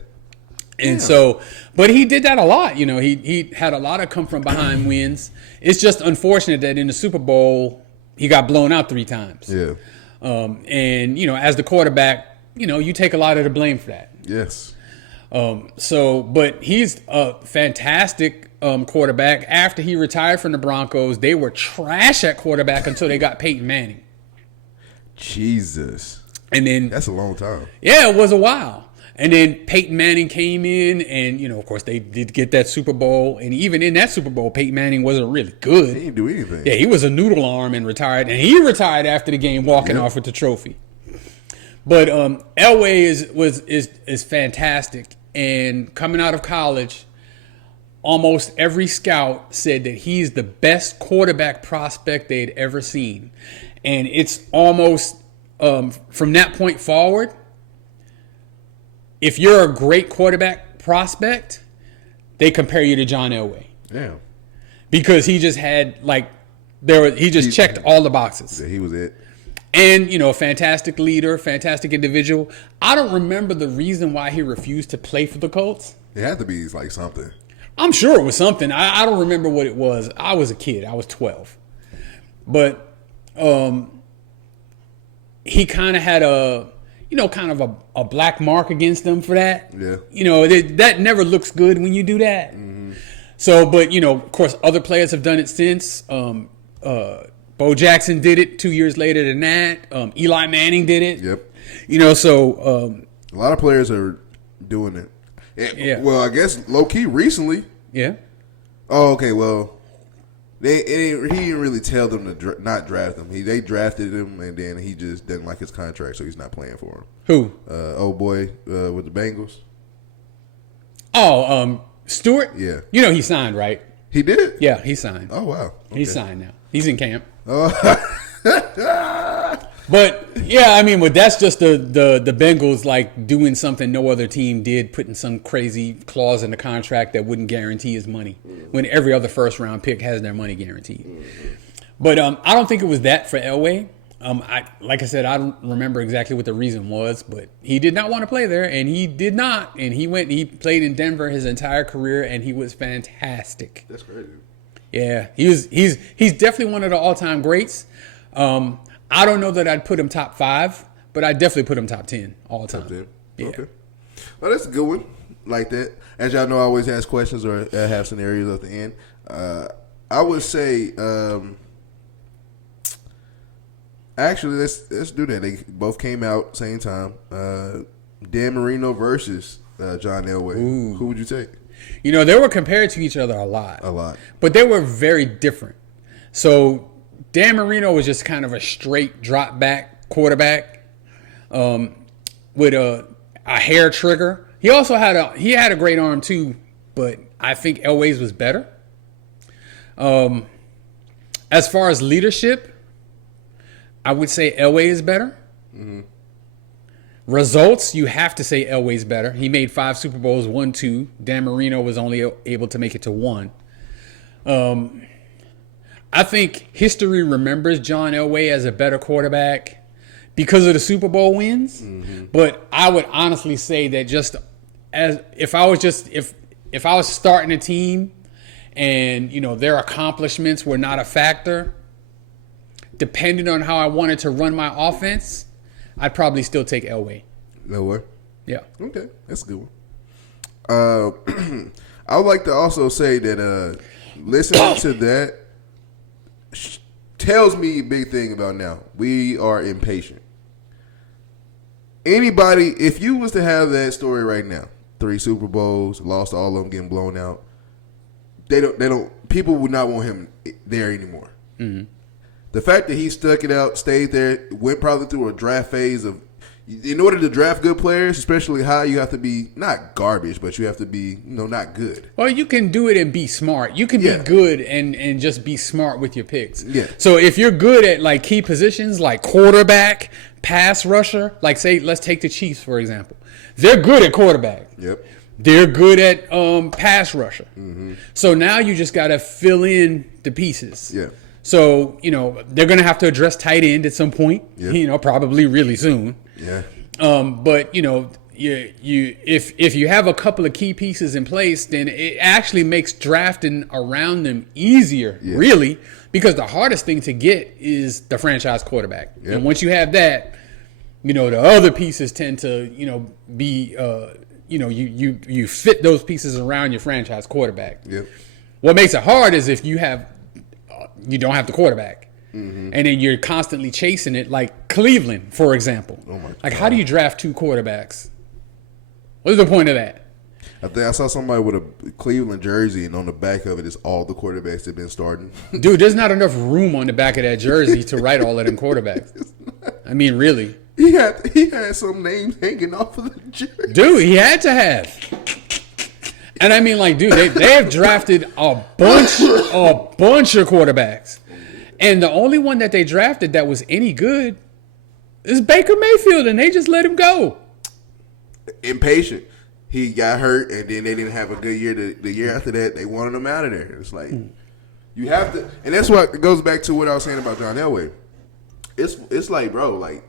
And so, but he did that a lot. He had a lot of come from behind wins. It's just unfortunate that in the Super Bowl he got blown out 3 times. Yeah. And as the quarterback, you take a lot of the blame for that. Yes. But he's a fantastic quarterback. After he retired from the Broncos, they were trash at quarterback until they got Peyton Manning. Jesus. And then that's a long time. Yeah, it was a while. And then Peyton Manning came in, and of course, they did get that Super Bowl. And even in that Super Bowl, Peyton Manning wasn't really good. He didn't do anything. Yeah, he was a noodle arm and retired. And he retired after the game, walking off with the trophy. But Elway is fantastic. And coming out of college, almost every scout said that he's the best quarterback prospect they'd ever seen. And it's almost from that point forward, if you're a great quarterback prospect, they compare you to John Elway. Yeah. Because he just had he checked all the boxes. Yeah, he was it. And, a fantastic leader, fantastic individual. I don't remember the reason why he refused to play for the Colts. It had to be like something. I'm sure it was something. I don't remember what it was. I was a kid. I was 12. But he kind of had kind of a black mark against them for that. Yeah. That never looks good when you do that. Mm-hmm. So, but, of course, other players have done it since. Bo Jackson did it 2 years later than that. Eli Manning did it. Yep. So. A lot of players are doing it. Yeah. Well, I guess low-key recently. Yeah. Oh, okay. Well, he didn't really tell them to not draft him. They drafted him, and then he just didn't like his contract, so he's not playing for him. Who? Old boy with the Bengals. Oh, Stewart? Yeah. He signed, right? He did? Yeah, he signed. Oh, wow. Okay. He's signed now. He's in camp. Oh. But yeah, but that's just the Bengals like doing something no other team did, putting some crazy clause in the contract that wouldn't guarantee his money when every other first round pick has their money guaranteed. But I don't think it was that for Elway. Like I said, I don't remember exactly what the reason was, but he did not want to play there, and he did not. And he played in Denver his entire career, and he was fantastic. That's crazy. Yeah, he's definitely one of the all-time greats. I don't know that I'd put him top 5, but I'd definitely put him top 10 all time. Top 10. Yeah. Okay. Well, that's a good one. Like that. As y'all know, I always ask questions or have scenarios at the end. I would say, actually, let's do that. They both came out same time. Dan Marino versus John Elway. Ooh. Who would you take? They were compared to each other a lot. A lot. But they were very different. So Dan Marino was just kind of a straight drop back quarterback with a hair trigger. He also had a great arm too, but I think Elway's was better. As far as leadership, I would say Elway is better. Mm-hmm. Results, you have to say Elway's better. He made 5 Super Bowls, won 2. Dan Marino was only able to make it to 1. I think history remembers John Elway as a better quarterback because of the Super Bowl wins. Mm-hmm. But I would honestly say that just as if I was starting a team and their accomplishments were not a factor, depending on how I wanted to run my offense, I'd probably still take Elway. Elway? Yeah. Okay, that's a good one. I would like to also say that listening to that tells me a big thing about now. We are impatient. Anybody, if you was to have that story right now, 3 Super Bowls, lost all of them, getting blown out, people would not want him there anymore. Mm-hmm. The fact that he stuck it out, stayed there, went probably through a draft phase of, in order to draft good players, especially high, you have to be not garbage, but you have to be, not good. Well, you can do it and be smart. You can be good and just be smart with your picks. Yeah. So if you're good at like key positions like quarterback, pass rusher, like say, let's take the Chiefs, for example. They're good at quarterback. Yep. They're good at pass rusher. Mm-hmm. So now you just got to fill in the pieces. Yeah. So, they're going to have to address tight end at some point, probably really soon. Yeah. But, if you have a couple of key pieces in place, then it actually makes drafting around them easier, really, because the hardest thing to get is the franchise quarterback. Yep. And once you have that, the other pieces tend to, be, you fit those pieces around your franchise quarterback. Yep. What makes it hard is if you don't have the quarterback. Mm-hmm. And then you're constantly chasing it, like Cleveland, for example. Oh my God. How do you draft 2 quarterbacks? What's the point of that? I think I saw somebody with a Cleveland jersey, and on the back of it is all the quarterbacks that have been starting. Dude, there's not enough room on the back of that jersey to write all of them quarterbacks. I mean, really. He had some names hanging off of the jersey. Dude, he had to have. And I mean, dude, they have drafted a bunch of quarterbacks. And the only one that they drafted that was any good is Baker Mayfield, and they just let him go. Impatient. He got hurt, and then they didn't have a good year. The year after that, they wanted him out of there. It's like you have to, and that's what goes back to what I was saying about John Elway. It's like, bro,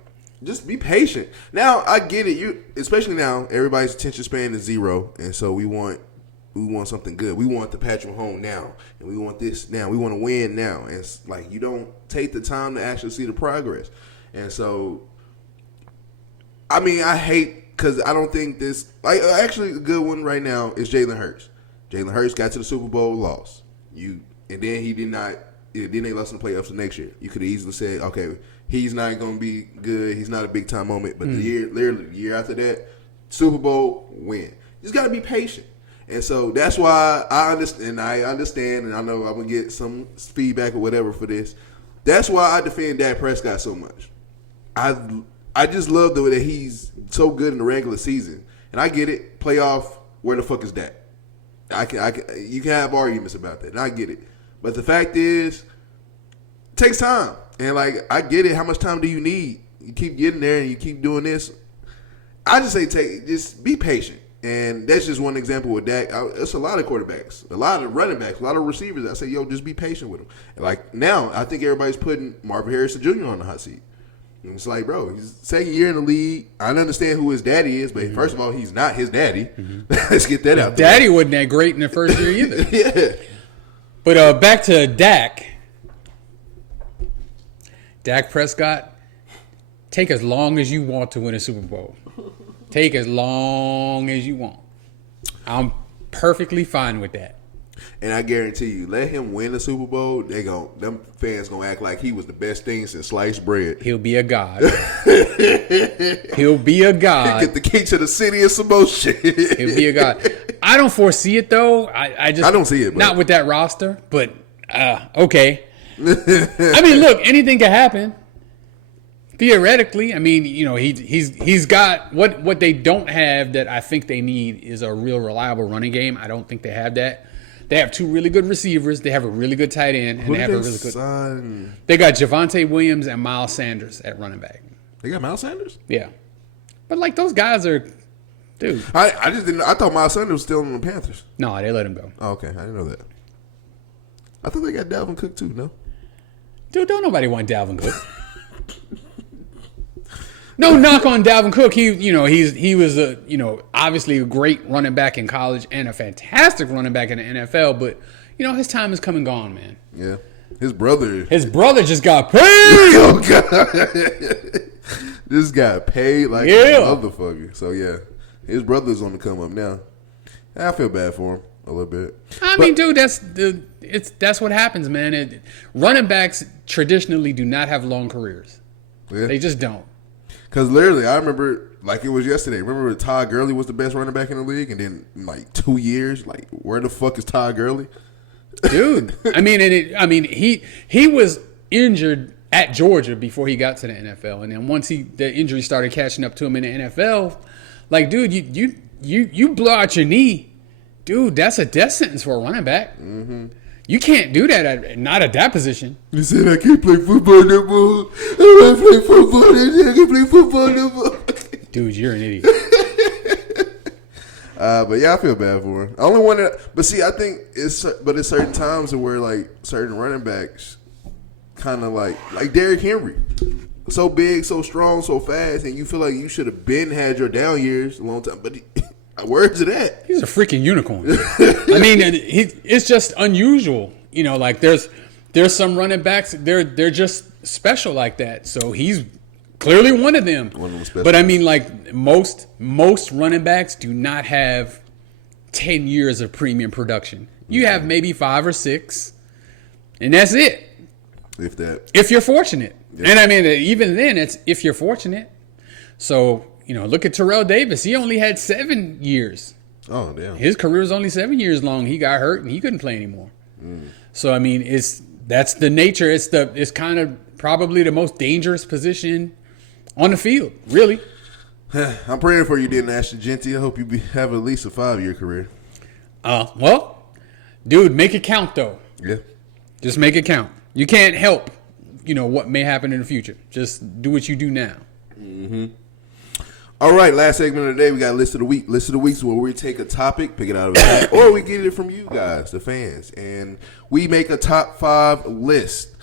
just be patient. Now I get it. Especially now, everybody's attention span is 0, and so we want something good. We want the Patrick Mahomes now, and we want this now. We want to win now. And it's like you don't take the time to actually see the progress. And so, I mean, I hate because I don't think this. Actually, a good one right now is Jalen Hurts. Jalen Hurts got to the Super Bowl, lost. And then he did not. Then they lost in the playoffs the next year. You could have easily said, okay, he's not going to be good. He's not a big time moment. But the year after that, Super Bowl win. You just got to be patient. And so that's why I understand, and I know I'm going to get some feedback or whatever for this. That's why I defend Dak Prescott so much. I just love the way that he's so good in the regular season. And I get it, playoff, where the fuck is Dak? You can have arguments about that, and I get it. But the fact is, it takes time. And, I get it. How much time do you need? You keep getting there and you keep doing this. I just say just be patient. And that's just one example with Dak. It's a lot of quarterbacks, a lot of running backs, a lot of receivers. I say, just be patient with them. And now, I think everybody's putting Marvin Harrison Jr. on the hot seat. And it's like, bro, he's second year in the league. I understand who his daddy is, but first of all, he's not his daddy. Mm-hmm. Let's get that out there. Daddy wasn't that great in the first year either. Yeah. But back to Dak. Dak Prescott, take as long as you want to win a Super Bowl. Take as long as you want. I'm perfectly fine with that. And I guarantee you, let him win the Super Bowl, them fans gonna act like he was the best thing since sliced bread. He'll be a god. He'll be a god. Get the key to the city and some more shit. He'll be a god. I don't foresee it though. I don't see it. Not with that roster, but okay. I mean, look, anything can happen. Theoretically, I mean, he's got what they don't have that I think they need is a real reliable running game. I don't think they have that. They have 2 really good receivers. They have a really good tight end, and they have a really good. They got Javonte Williams and Miles Sanders at running back. They got Miles Sanders? Yeah, but those guys are, dude. I just didn't. I thought Miles Sanders was still on the Panthers. No, they let him go. Oh, okay, I didn't know that. I thought they got Dalvin Cook too. No, dude, don't nobody want Dalvin Cook. No knock on Dalvin Cook. He was obviously a great running back in college and a fantastic running back in the NFL. But his time is come and gone, man. Yeah, his brother just got paid. Oh God, this got paid like a motherfucker. So yeah, his brother's on the come up now. I feel bad for him a little bit. I mean, dude, that's what happens, man. Running backs traditionally do not have long careers. Yeah. They just don't. Because literally, I remember, it was yesterday. Remember Todd Gurley was the best running back in the league? And then, 2 years, where the fuck is Todd Gurley? Dude. I mean, he was injured at Georgia before he got to the NFL. And then once the injury started catching up to him in the NFL, dude, you blow out your knee. Dude, that's a death sentence for a running back. Mm-hmm. You can't do that not at that position. You said I can't play football no more. I want to play football. I can't play football no more. Dude, you're an idiot. But yeah, I feel bad for him. I only want to, but see, I think it's certain times where certain running backs, kind of like Derrick Henry. So big, so strong, so fast, and you feel like you should have had your down years a long time. But where's it at? He's a freaking unicorn. I mean, it's just unusual. You know, like there's some running backs, they're just special like that. So he's clearly one of them. But I mean, like most running backs do not have 10 years of premium production. You have maybe 5 or 6, and that's it. If that. If you're fortunate. Yeah. And I mean, even then, it's if you're fortunate. So, you know, look at Terrell Davis. He only had 7 years. Oh, damn. His career was only 7 years long. He got hurt, and he couldn't play anymore. So, I mean, that's the nature. It's kind of probably the most dangerous position on the field, really. I'm praying for you, then, Ashton Jeanty. I hope you have at least a 5-year career. Well, dude, make it count, though. Yeah. Just make it count. You can't help, you know, what may happen in the future. Just do what you do now. Mm-hmm. All right, last segment of the day, we got List of the Week. List of the Week is where we take a topic, pick it out of a hat, or we get it from you guys, the fans. And we make a top 5 list.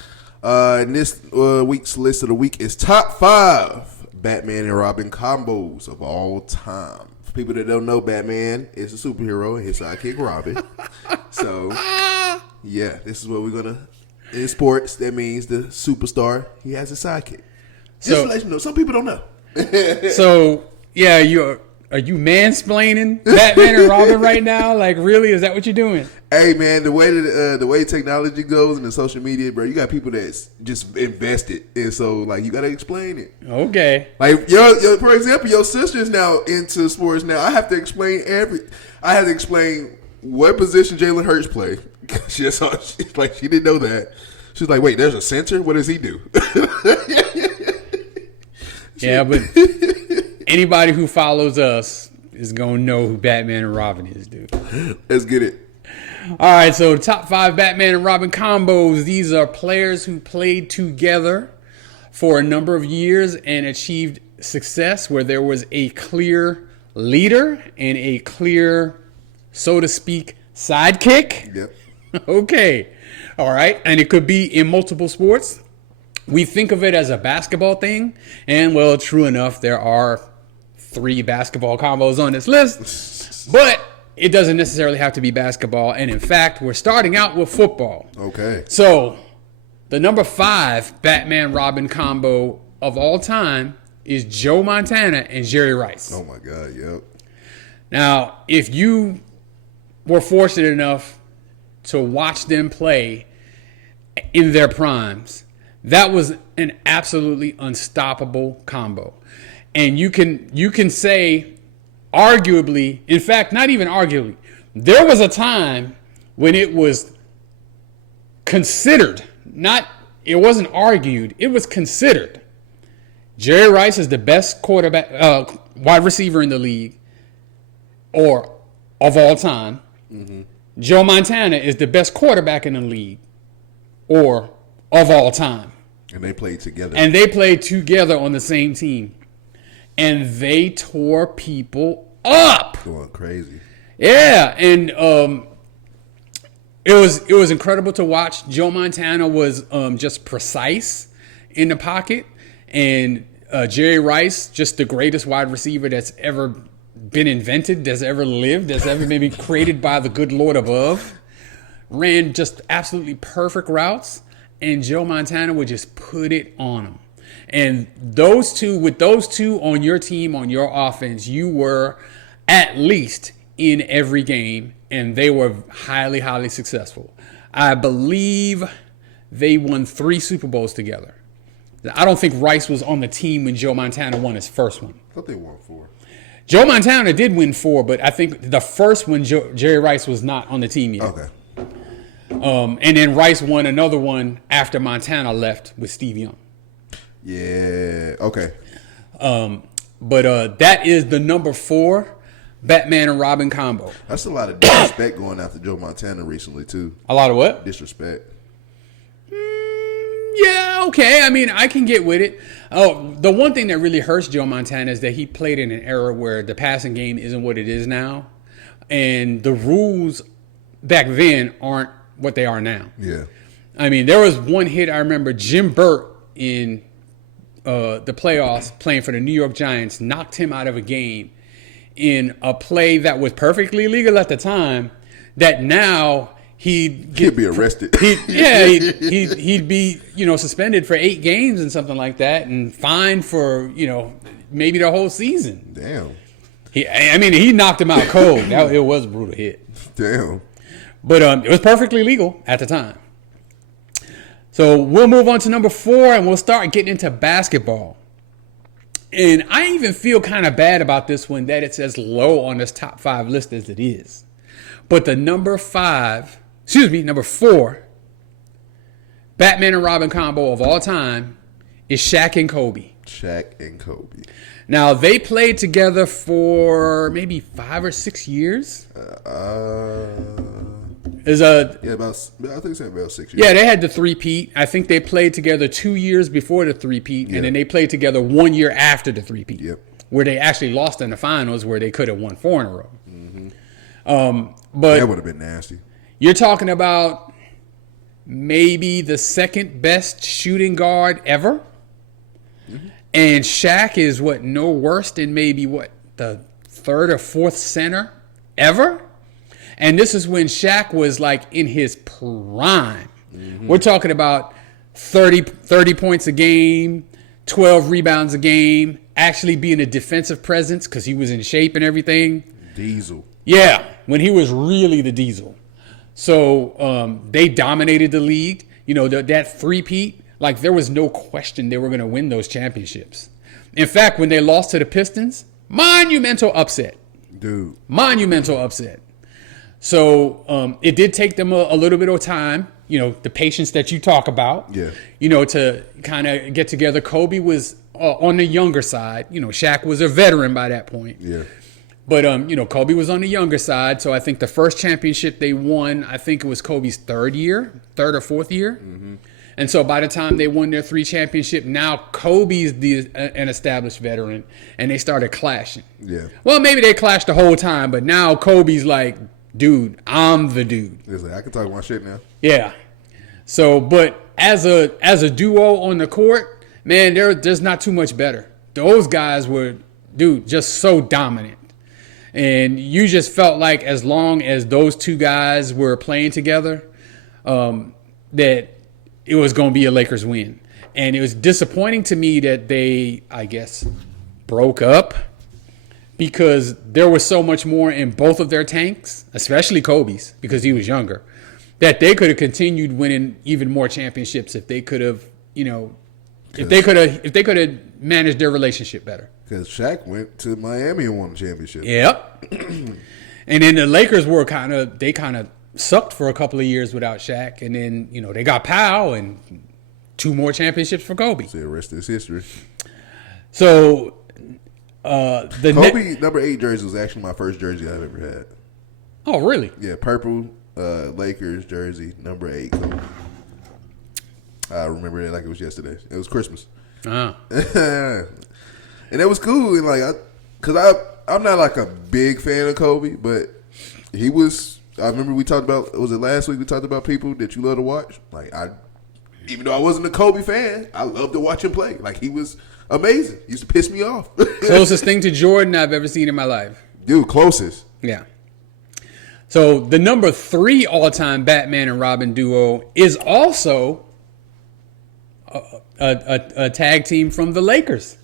And this week's List of the Week is top 5 Batman and Robin combos of all time. For people that don't know, Batman is a superhero and his sidekick Robin. So, yeah, this is what we're going to... In sports, that means the superstar, he has a sidekick. Just to let you know, some people don't know. So, yeah, are you mansplaining Batman and Robin right now? Like, really? Is that what you're doing? Hey, man, the way technology goes and the social media, bro, you got people that's just invested. And so, like, you got to explain it. Okay. Like, for example, your sister's now into sports now. I have to explain what position Jalen Hurts play. She's like, she didn't know that. She's like, wait, there's a center? What does he do? Yeah, but anybody who follows us is going to know who Batman and Robin is, dude. Let's get it. All right, so the top 5 Batman and Robin combos. These are players who played together for a number of years and achieved success where there was a clear leader and a clear, so to speak, sidekick. Yep. Okay. All right. And it could be in multiple sports. We think of it as a basketball thing. And, well, true enough, there are 3 basketball combos on this list. But it doesn't necessarily have to be basketball. And, in fact, we're starting out with football. Okay. So, the number 5 Batman-Robin combo of all time is Joe Montana and Jerry Rice. Oh, my God. Yep. Now, if you were fortunate enough to watch them play in their primes, that was an absolutely unstoppable combo. And you can say, arguably, in fact, not even arguably, there was a time when it was considered, it wasn't argued, it was considered. Jerry Rice is the best wide receiver in the league, or of all time. Mm-hmm. Joe Montana is the best quarterback in the league, or of all time. And they played together. And they played together on the same team. And they tore people up. Going crazy. Yeah, and it was incredible to watch. Joe Montana was just precise in the pocket, and Jerry Rice, just the greatest wide receiver that's ever been invented, that's ever lived, that's ever been created by the good Lord above, ran just absolutely perfect routes, and Joe Montana would just put it on them. And with those two on your team, on your offense, you were at least in every game, and they were highly, highly successful. I believe they won 3 Super Bowls together. I don't think Rice was on the team when Joe Montana won his first one. I thought they won 4. Joe Montana did win 4, but I think the first one, Jerry Rice was not on the team yet. Okay. And then Rice won another one after Montana left with Steve Young. Yeah. Okay. But that is the number 4 Batman and Robin combo. That's a lot of disrespect going after Joe Montana recently, too. A lot of what? Disrespect. Yeah, okay. I mean, I can get with it. Oh, the one thing that really hurts Joe Montana is that he played in an era where the passing game isn't what it is now. And the rules back then aren't what they are now. Yeah. I mean, there was one hit I remember. Jim Burt in the playoffs playing for the New York Giants knocked him out of a game in a play that was perfectly legal at the time. That now he'd be arrested. He'd be suspended for 8 games and something like that, and fined for maybe the whole season. Damn. He knocked him out cold. It was a brutal hit. Damn. But it was perfectly legal at the time. So we'll move on to number 4, and we'll start getting into basketball. And I even feel kind of bad about this one that it's as low on this top 5 list as it is. But the number 4, Batman and Robin combo of all time is Shaq and Kobe. Shaq and Kobe. Now, they played together for maybe 5 or 6 years. I think it's about 6 years. Yeah, they had the three-peat. I think they played together 2 years before the three-peat, and then they played together 1 year after the three-peat, where they actually lost in the finals, where they could have won 4 in a row. Mm-hmm. But that would have been nasty. You're talking about maybe the second best shooting guard ever, and Shaq is no worse than maybe the third or fourth center ever. And this is when Shaq was in his prime. Mm-hmm. We're talking about 30 points a game, 12 rebounds a game, actually being a defensive presence because he was in shape and everything. Diesel. Yeah, when he was really the diesel. So they dominated the league. That three-peat, there was no question they were going to win those championships. In fact, when they lost to the Pistons, monumental upset. Dude. Monumental upset. So it did take them a little bit of time, the patience that you talk about, to kind of get together. Kobe was on the younger side. Shaq was a veteran by that point. Yeah. But, Kobe was on the younger side. So I think the first championship they won, I think it was Kobe's third or fourth year. Mm-hmm. And so by the time they won their 3 championship, now Kobe's an established veteran, and they started clashing. Yeah. Well, maybe they clashed the whole time, but now Kobe's dude, I'm the dude. It's I can talk my shit now. Yeah. So, but as a duo on the court, man, there's not too much better. Those guys were, just so dominant. And you just felt like as long as those 2 guys were playing together, that it was going to be a Lakers win. And it was disappointing to me that they, I guess, broke up, because there was so much more in both of their tanks, especially Kobe's, because he was younger, that they could have continued winning even more championships if they could have, if they could have managed their relationship better. Because Shaq went to Miami and won the championship. Yep. And then the Lakers were kind of sucked for a couple of years without Shaq, and then they got Powell and 2 more championships for Kobe. So the rest is history. So. Kobe number 8 jersey was actually my first jersey I've ever had. Oh, really? Yeah, purple Lakers jersey, number 8 Kobe. I remember it like it was yesterday. It was Christmas. Uh-huh. And it was cool, and because I'm not a big fan of Kobe, but he was. I remember we talked about, was it last week we talked about people that you love to watch? Even though I wasn't a Kobe fan, I loved to watch him play. He was amazing. He used to piss me off. Closest thing to Jordan I've ever seen in my life. Dude, closest. Yeah. So the number 3 all-time Batman and Robin duo is also a tag team from the Lakers.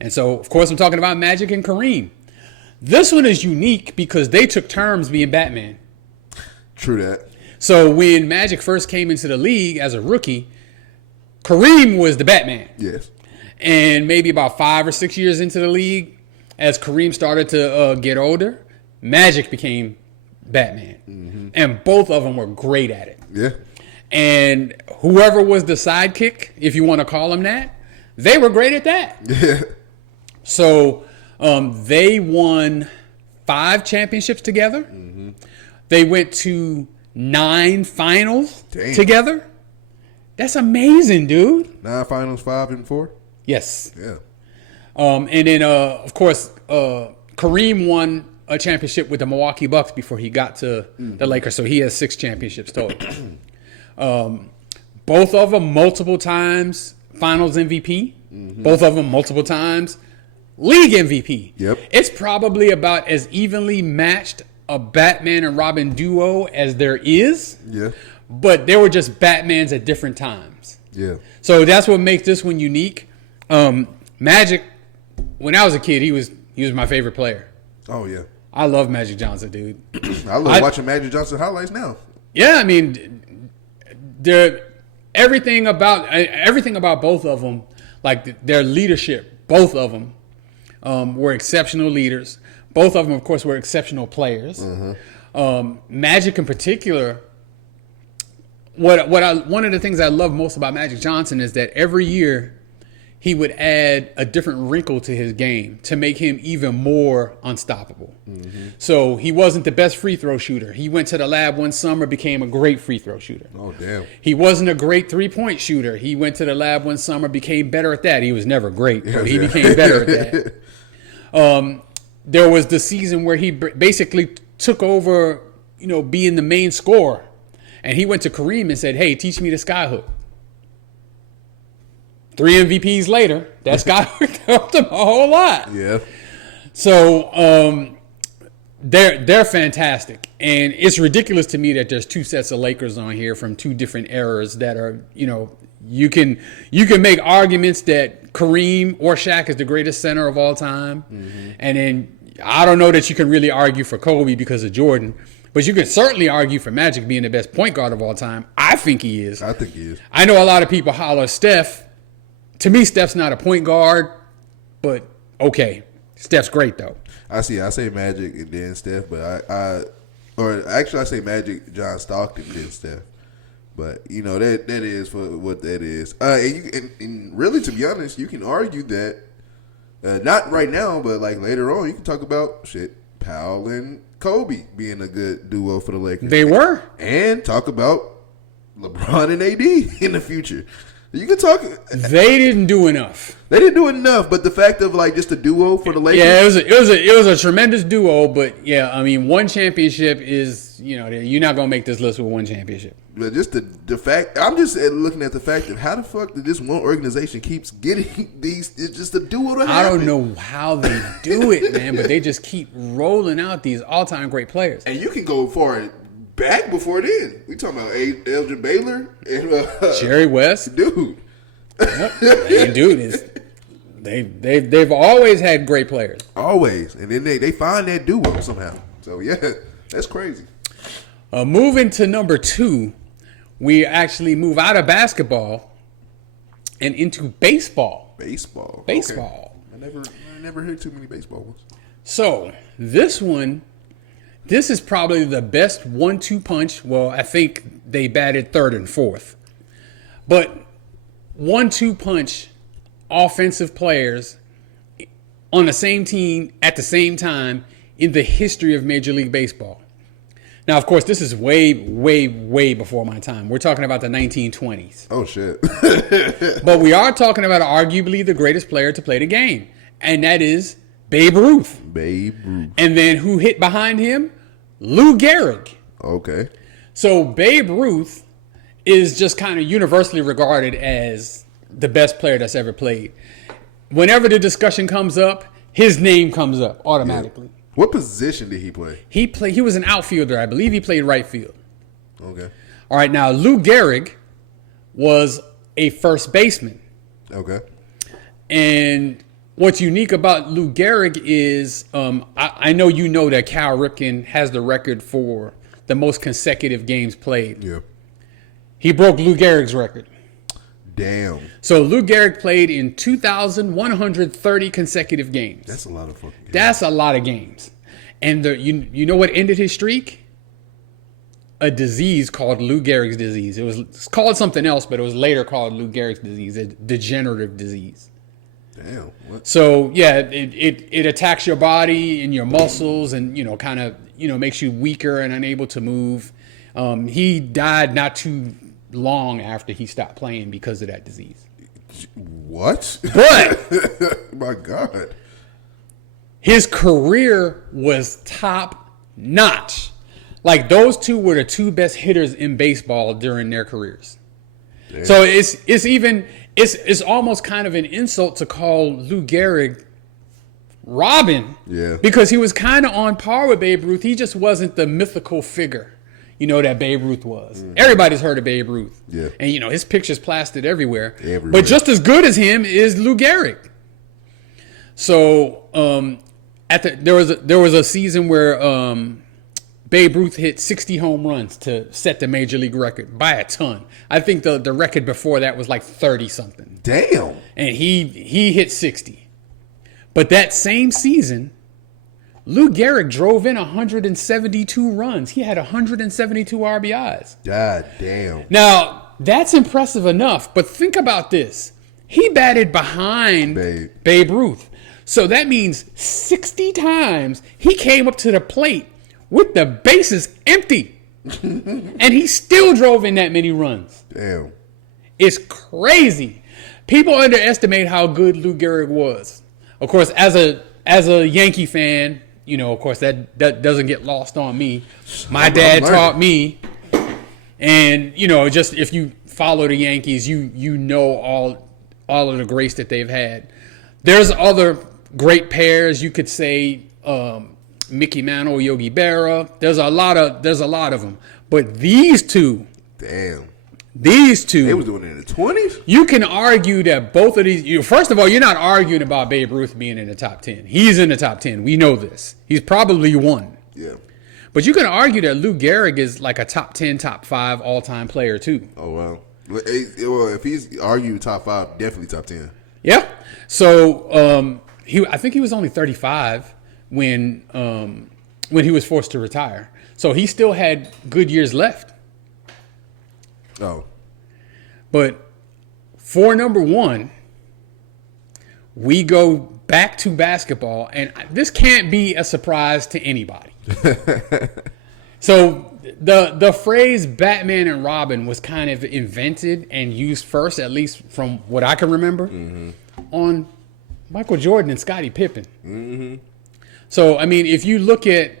And so, of course, I'm talking about Magic and Kareem. This one is unique because they took turns being Batman. True that. So when Magic first came into the league as a rookie, Kareem was the Batman. Yes. And maybe about 5 or 6 years into the league, as Kareem started to get older, Magic became Batman. Mm-hmm. And both of them were great at it. Yeah. And whoever was the sidekick, if you want to call them that, they were great at that. Yeah. So they won 5 championships together. Mm-hmm. They went to 9 finals together. That's amazing, dude. 9 finals, 5 and 4? Yes. Yeah. And then, of course, Kareem won a championship with the Milwaukee Bucks before he got to the Lakers. So he has 6 championships total. Both of them multiple times Finals MVP. Mm-hmm. Both of them multiple times League MVP. Yep. It's probably about as evenly matched a Batman and Robin duo as there is. Yeah. But they were just Batmans at different times. Yeah. So that's what makes this one unique. Magic, when I was a kid, he was my favorite player. Oh, yeah. I love Magic Johnson, dude. I love watching Magic Johnson highlights now. Yeah, I mean, everything about both of them, like their leadership, both of them were exceptional leaders. Both of them, of course, were exceptional players. Mm-hmm. Magic in particular, one of the things I love most about Magic Johnson is that every year he would add a different wrinkle to his game to make him even more unstoppable. Mm-hmm. So he wasn't the best free throw shooter. He went to the lab one summer, became a great free throw shooter. Oh, damn. He wasn't a great three-point shooter. He went to the lab one summer, became better at that. He was never great, but he became better at that. There was the season where he basically took over, being the main scorer. And he went to Kareem and said, hey, teach me the skyhook. 3 MVPs later, that skyhook helped him a whole lot. Yeah. So they're fantastic. And it's ridiculous to me that there's 2 sets of Lakers on here from 2 different eras that are, you can make arguments that Kareem or Shaq is the greatest center of all time. Mm-hmm. And then I don't know that you can really argue for Kobe because of Jordan. But you can certainly argue for Magic being the best point guard of all time. I think he is. I think he is. I know a lot of people holler Steph. To me, Steph's not a point guard, but okay. Steph's great, though. I say Magic and then Steph, but I say Magic, John Stockton, then Steph. But, that is for what that is. And really, to be honest, you can argue that, not right now, but like later on, you can talk about Powell and Kobe being a good duo for the Lakers. They were. And talk about LeBron and AD in the future. You can talk. They didn't do enough. They didn't do enough, but the fact of just a duo for the Lakers. Yeah, it was a tremendous duo, but yeah, I mean, one championship is, you're not gonna make this list with one championship. But just the fact, I'm just looking at the fact of how the fuck did this one organization keeps getting these? It's just a duo to happen. I don't know how they do it, man, but they just keep rolling out these all-time great players. And you can go far back before then. We talking about Elgin Baylor and Jerry West, dude. Yep. And dude they've always had great players. Always, and then they find that duo somehow. So yeah, that's crazy. Moving to number 2, we actually move out of basketball and into baseball. Baseball. Okay. I never heard too many baseball ones. So this is probably the best 1-2 punch. Well, I think they batted 3rd and 4th. But 1-2 punch offensive players on the same team at the same time in the history of Major League Baseball. Now, of course, this is way, way, way before my time. We're talking about the 1920s. Oh, shit. But we are talking about arguably the greatest player to play the game, and that is Babe Ruth. Babe Ruth. And then who hit behind him? Lou Gehrig. Okay. So Babe Ruth is just kind of universally regarded as the best player that's ever played. Whenever the discussion comes up, his name comes up automatically. Yeah. What position did he play? He was an outfielder. I believe he played right field. Okay. All right, now Lou Gehrig was a first baseman. Okay. And what's unique about Lou Gehrig is I know you know that Cal Ripken has the record for the most consecutive games played. Yeah. He broke Lou Gehrig's record. Damn. So Lou Gehrig played in 2,130 consecutive games. That's a lot of fucking games. That's a lot of games. And you know what ended his streak? A disease called Lou Gehrig's disease. It's called something else, but it was later called Lou Gehrig's disease, a degenerative disease. Damn. What? So yeah, it attacks your body and your muscles, and kind of makes you weaker and unable to move. He died not too long after he stopped playing because of that disease. What? But my God, his career was top notch. Like, those two were the two best hitters in baseball during their careers. Damn. So it's almost kind of an insult to call Lou Gehrig Robin. Yeah. Because he was kind of on par with Babe Ruth. He just wasn't the mythical figure, that Babe Ruth was. Everybody's heard of Babe Ruth. Yeah. And, his picture's plastered everywhere. Everywhere. But just as good as him is Lou Gehrig. So there was a season where Babe Ruth hit 60 home runs to set the major league record by a ton. I think the record before that was like 30 something. Damn. And he hit 60. But that same season, Lou Gehrig drove in 172 runs. He had 172 RBIs. God damn. Now, that's impressive enough, but think about this. He batted behind Babe Ruth. So that means 60 times he came up to the plate with the bases empty. And he still drove in that many runs. Damn. It's crazy. People underestimate how good Lou Gehrig was. Of course, as a Yankee fan, of course, that doesn't get lost on me. My dad taught me. And, just if you follow the Yankees, you know all of the grace that they've had. There's other great pairs. You could say Mickey Mantle, Yogi Berra. There's a lot of them. But these two. Damn. These two. They was doing it in the 20s? You can argue that both of these. First of all, you're not arguing about Babe Ruth being in the top 10. He's in the top 10. We know this. He's probably one. Yeah. But you can argue that Lou Gehrig is like a top 10, top 5 all-time player too. Oh, wow. Well, if he's argued top 5, definitely top 10. Yeah. So I think he was only 35 when he was forced to retire. So he still had good years left. Oh. But for number one, we go back to basketball, and this can't be a surprise to anybody. So the phrase Batman and Robin was kind of invented and used first, at least from what I can remember, on Michael Jordan and Scottie Pippen. Mm-hmm. So, I mean, if you look at,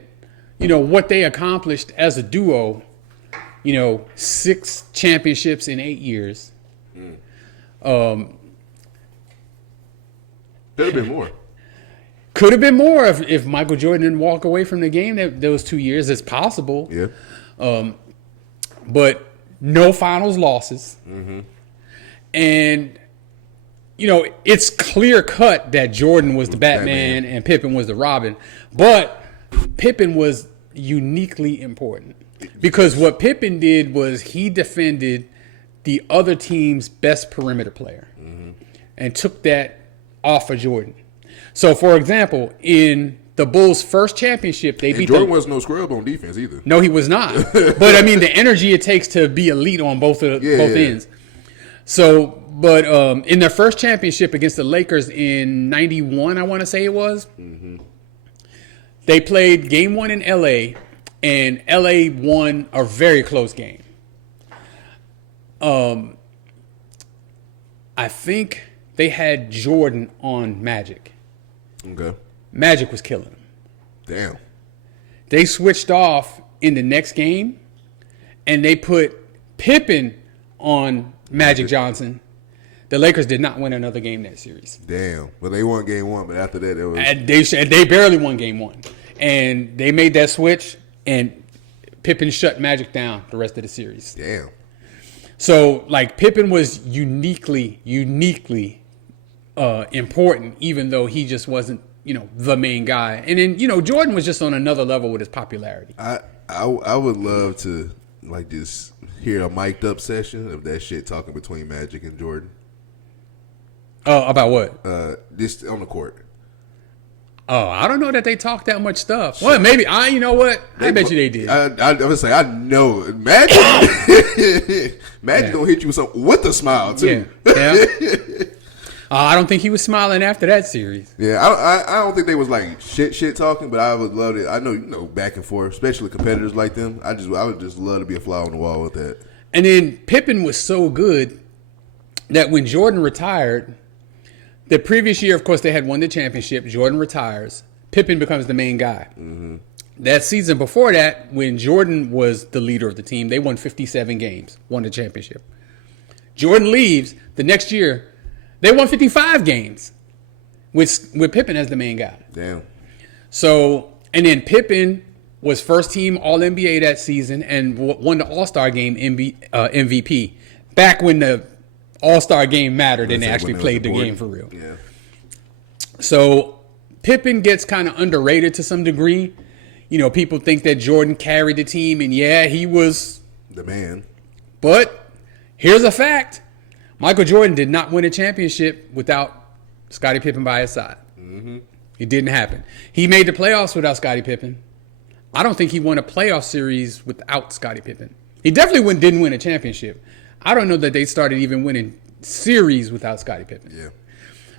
what they accomplished as a duo, 6 championships in 8 years. Could have been more. Could have been more if Michael Jordan didn't walk away from the game those 2 years. It's possible. Yeah. But no finals losses. Mm-hmm. And, it's clear cut that Jordan was the Batman and Pippen was the Robin. But Pippen was uniquely important. Because what Pippen did was he defended the other team's best perimeter player and took that off of Jordan. So, for example, in the Bulls' first championship, they beat Jordan wasn't no scrub on defense either. No, he was not. But, I mean, the energy it takes to be elite on both ends. So, but in their first championship against the Lakers in 91, I want to say it was, they played game 1 in L.A., and L.A. won a very close game. I think they had Jordan on Magic. Okay. Magic was killing him. Damn. They switched off in the next game, and they put Pippen on Magic Johnson. The Lakers did not win another game that series. Damn. Well, they won game 1, but after that, it was. And they barely won game 1. And they made that switch, and Pippen shut Magic down the rest of the series. Damn. So, like, Pippen was uniquely important, even though he just wasn't, the main guy. And then, Jordan was just on another level with his popularity. I would love to, like, just hear a mic'd up session of that shit talking between Magic and Jordan. About what? Just on the court. Oh, I don't know that they talk that much stuff. Well, maybe. You know what? I bet you they did. I would say, I know. Magic gonna hit you with a smile, too. Yeah. I don't think he was smiling after that series. Yeah, I don't think they was like shit talking, but I would love it. I know, back and forth, especially competitors like them. I would just love to be a fly on the wall with that. And then Pippen was so good that when Jordan retired, the previous year, of course, they had won the championship. Jordan retires. Pippen becomes the main guy. Mm-hmm. that season before that, when Jordan was the leader of the team, they won 57 games, won the championship. Jordan leaves the next year, they won 55 games with Pippen as the main guy. Damn. So, and then Pippen was first team All-NBA that season and won the All-Star game MVP. Back when the All-Star game mattered and they actually played the game for real. Yeah. So Pippen gets kind of underrated to some degree. You know, people think that Jordan carried the team, and yeah, he was the man. But here's a fact. Michael Jordan did not win a championship without Scottie Pippen by his side. Mm-hmm. It didn't happen. He made the playoffs without Scottie Pippen. I don't think he won a playoff series without Scottie Pippen. He definitely didn't win a championship. I don't know that they started even winning series without Scottie Pippen. Yeah.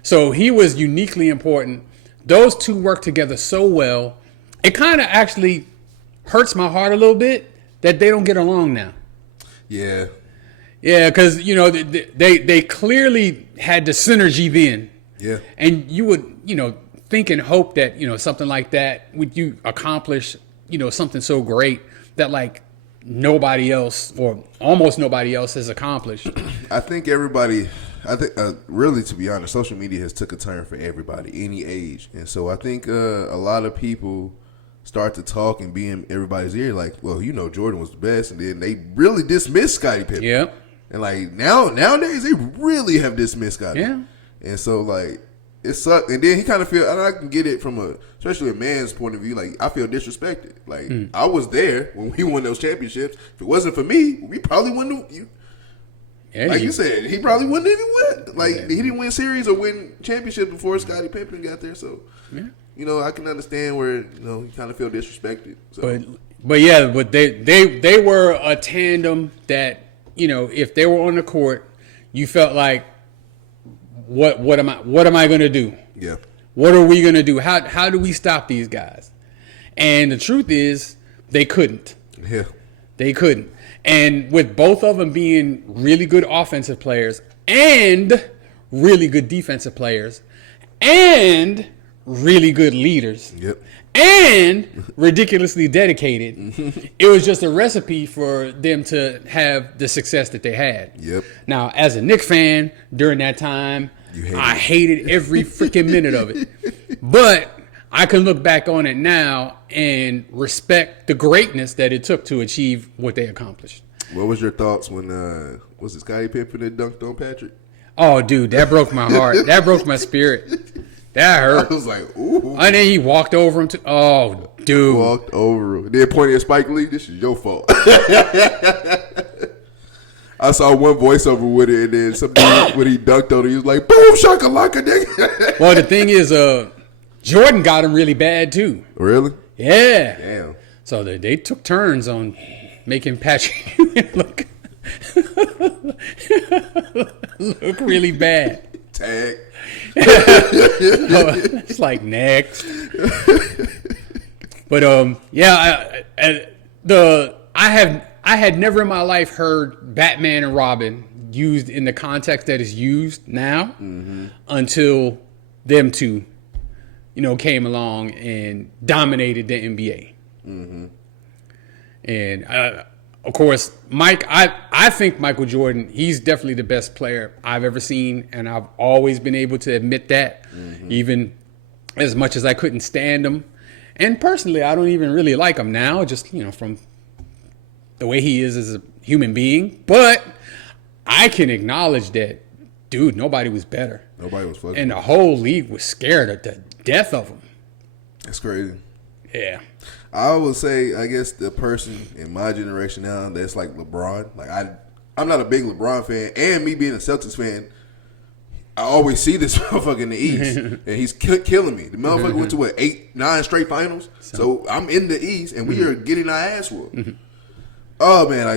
So he was uniquely important. Those two worked together so well. It kind of actually hurts my heart a little bit that they don't get along now. Yeah. Yeah, because, you know, they clearly had the synergy then. Yeah. And you would, you know, think and hope that, you know, something like that, would you accomplish, you know, something so great that, like, nobody else or almost nobody else has accomplished. I think really, to be honest, social media has took a turn for everybody, any age. And so I think a lot of people start to talk and be in everybody's ear like, well, you know, Jordan was the best. And then they really dismissed Scottie Pippen. Yeah. And, like, nowadays, they really have dismissed Scottie. Yeah. And so, like, it sucked. And then he kind of feel, and I can get it from especially a man's point of view, like, I feel disrespected. Like, I was there when we won those championships. If it wasn't for me, we probably wouldn't have, like you said, he probably wouldn't even win. Like, he didn't win series or win championships before Scottie Pippen got there. So, you know, I can understand where, you know, you kind of feel disrespected. So. But they were a tandem that, you know, if they were on the court, you felt like, what am I going to do? Yeah. What are we going to do? How do we stop these guys? And the truth is, they couldn't. Yeah. They couldn't. And with both of them being really good offensive players and really good defensive players and really good leaders. Yep. And ridiculously dedicated. It was just a recipe for them to have the success that they had. Yep. Now, as a Knicks fan, during that time, I hated every freaking minute of it. But I can look back on it now and respect the greatness that it took to achieve what they accomplished. What was your thoughts when, was it Scottie Pippen that dunked on Patrick? Oh, dude, that broke my heart. That broke my spirit. That hurt. I was like, ooh. And then he walked over him to. Oh, dude. Walked over him. Then pointed at Spike Lee. This is your fault. I saw one voiceover with it, and then some dude, when he dunked on it, he was like, boom, shakalaka, nigga. Well, the thing is, Jordan got him really bad, too. Really? Yeah. Damn. So they took turns on making Patrick look really bad. Tag. It's like next. But I had never in my life heard Batman and Robin used in the context that is used now until them two, you know, came along and dominated the NBA. And of course, I think Michael Jordan, he's definitely the best player I've ever seen, and I've always been able to admit that, even as much as I couldn't stand him. And personally, I don't even really like him now, just, you know, from the way he is as a human being. But I can acknowledge that, dude, nobody was better. Nobody was fucking. And the whole league was scared of the death of him. That's crazy. Yeah. I would say, I guess, the person in my generation now that's like LeBron. Like, I'm not a big LeBron fan, and me being a Celtics fan, I always see this motherfucker in the East, and he's killing me. The motherfucker went to, 8-9 straight finals? So I'm in the East, and we are getting our ass whooped. Oh, man,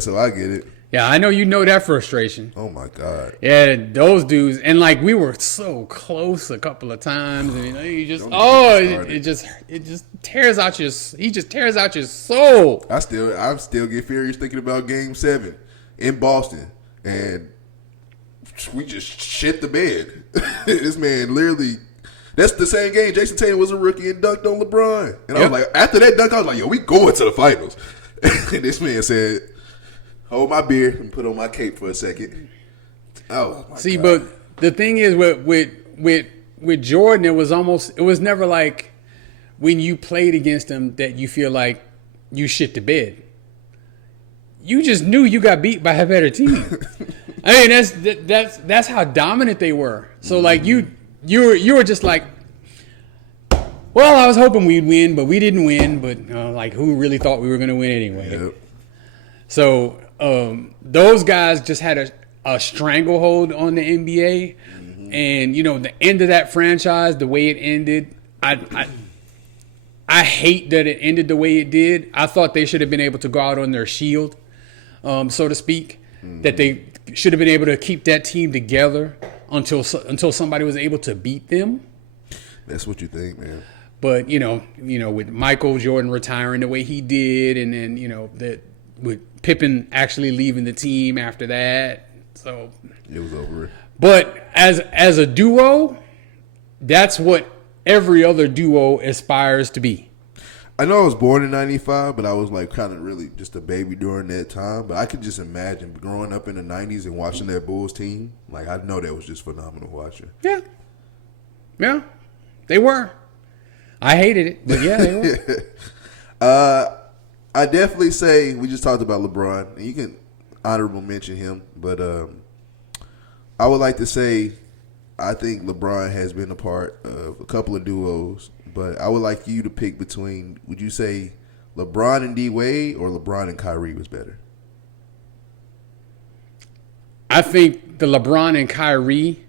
so I get it. Yeah, I know you know that frustration. Oh, my God. Yeah, those dudes. And, like, we were so close a couple of times. And, you know, you just, it just tears out your, he just tears out your soul. I still get furious thinking about Game 7 in Boston. And we just shit the bed. This man literally, That's the same game. Jason Tatum was a rookie and dunked on LeBron. And I was like, after that dunk, I was like, yo, we going to the finals. And this man said, hold my beer and put on my cape for a second. Oh, my See, God. but the thing is with Jordan, it was never like when you played against him that you feel like you shit the bed. You just knew you got beat by a better team. I mean, that's how dominant they were. So like you were just like, well, I was hoping we'd win, but we didn't win. But like, who really thought we were going to win anyway? Yep. So those guys just had a stranglehold on the NBA, and the end of that franchise, the way it ended, I hate that it ended the way it did. I thought they should have been able to go out on their shield, so to speak. That they should have been able to keep that team together until somebody was able to beat them. That's what you think, man. But with Michael Jordan retiring the way he did, and then that with Pippen actually leaving the team after that, so it was over. But as a duo, that's what every other duo aspires to be. I know I was born in 95, but I was like kind of really just a baby during that time. But I could just imagine growing up in the 90s and watching that Bulls team. Like, I know that was just phenomenal watching. Yeah. Yeah. They were. I hated it, but yeah, they were. I definitely say we just talked about LeBron, and you can honorable mention him, but I would like to say I think LeBron has been a part of a couple of duos, but I would like you to pick between, would you say LeBron and D Wade or LeBron and Kyrie was better? I think the LeBron and Kyrie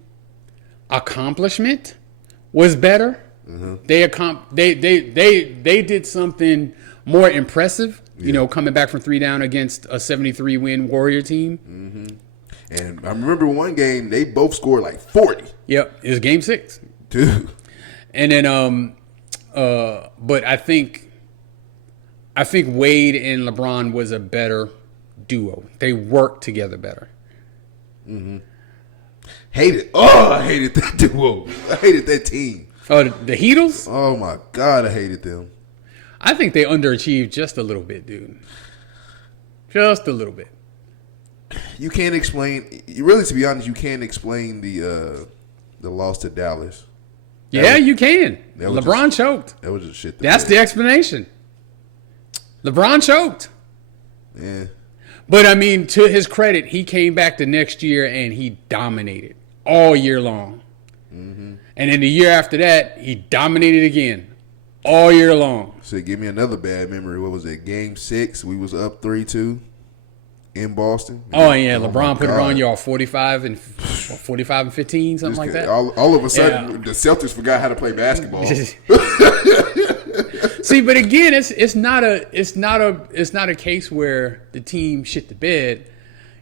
accomplishment was better. Mm-hmm. They did something more impressive, coming back from 3 down against a 73-win Warrior team. Mm-hmm. And I remember one game, they both scored like 40. Yep, it was game 6. Dude. And then, but I think Wade and LeBron was a better duo. They worked together better. Mm-hmm. I hated that duo. I hated that team. Oh, the Heatles? Oh, my God, I hated them. I think they underachieved just a little bit, dude. Just a little bit. You can't explain. Really, to be honest, you can't explain the loss to Dallas. You can. LeBron choked. That was just shit. That's the explanation. LeBron choked. Yeah. But I mean, to his credit, he came back the next year and he dominated all year long. Mm-hmm. And then the year after that, he dominated again all year long. So give me another bad memory. What was it? Game 6, we was up 3-2 in Boston. Oh yeah, LeBron put it on y'all 45 and 15, something like that. All of a sudden, the Celtics forgot how to play basketball. See, but again, it's not a case where the team shit the bed.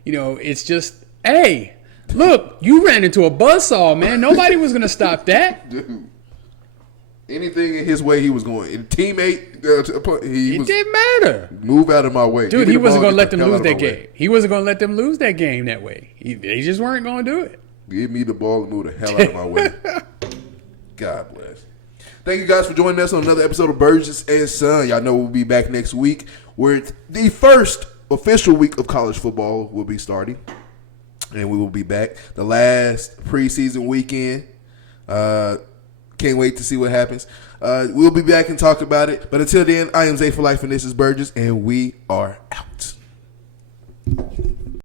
It's just, hey, look, you ran into a buzzsaw, man. Nobody was gonna stop that. Dude. Anything in his way, he was going. And teammate, it didn't matter. Move out of my way. Dude, he wasn't going to let them lose that game. He wasn't going to let them lose that game that way. They just weren't going to do it. Give me the ball and move the hell out of my way. God bless. Thank you guys for joining us on another episode of Burgess and Son. Y'all know we'll be back next week, where the first official week of college football will be starting. And we will be back the last preseason weekend. Can't wait to see what happens. We'll be back and talk about it. But until then, I am Zay for Life, and this is Burgess, and we are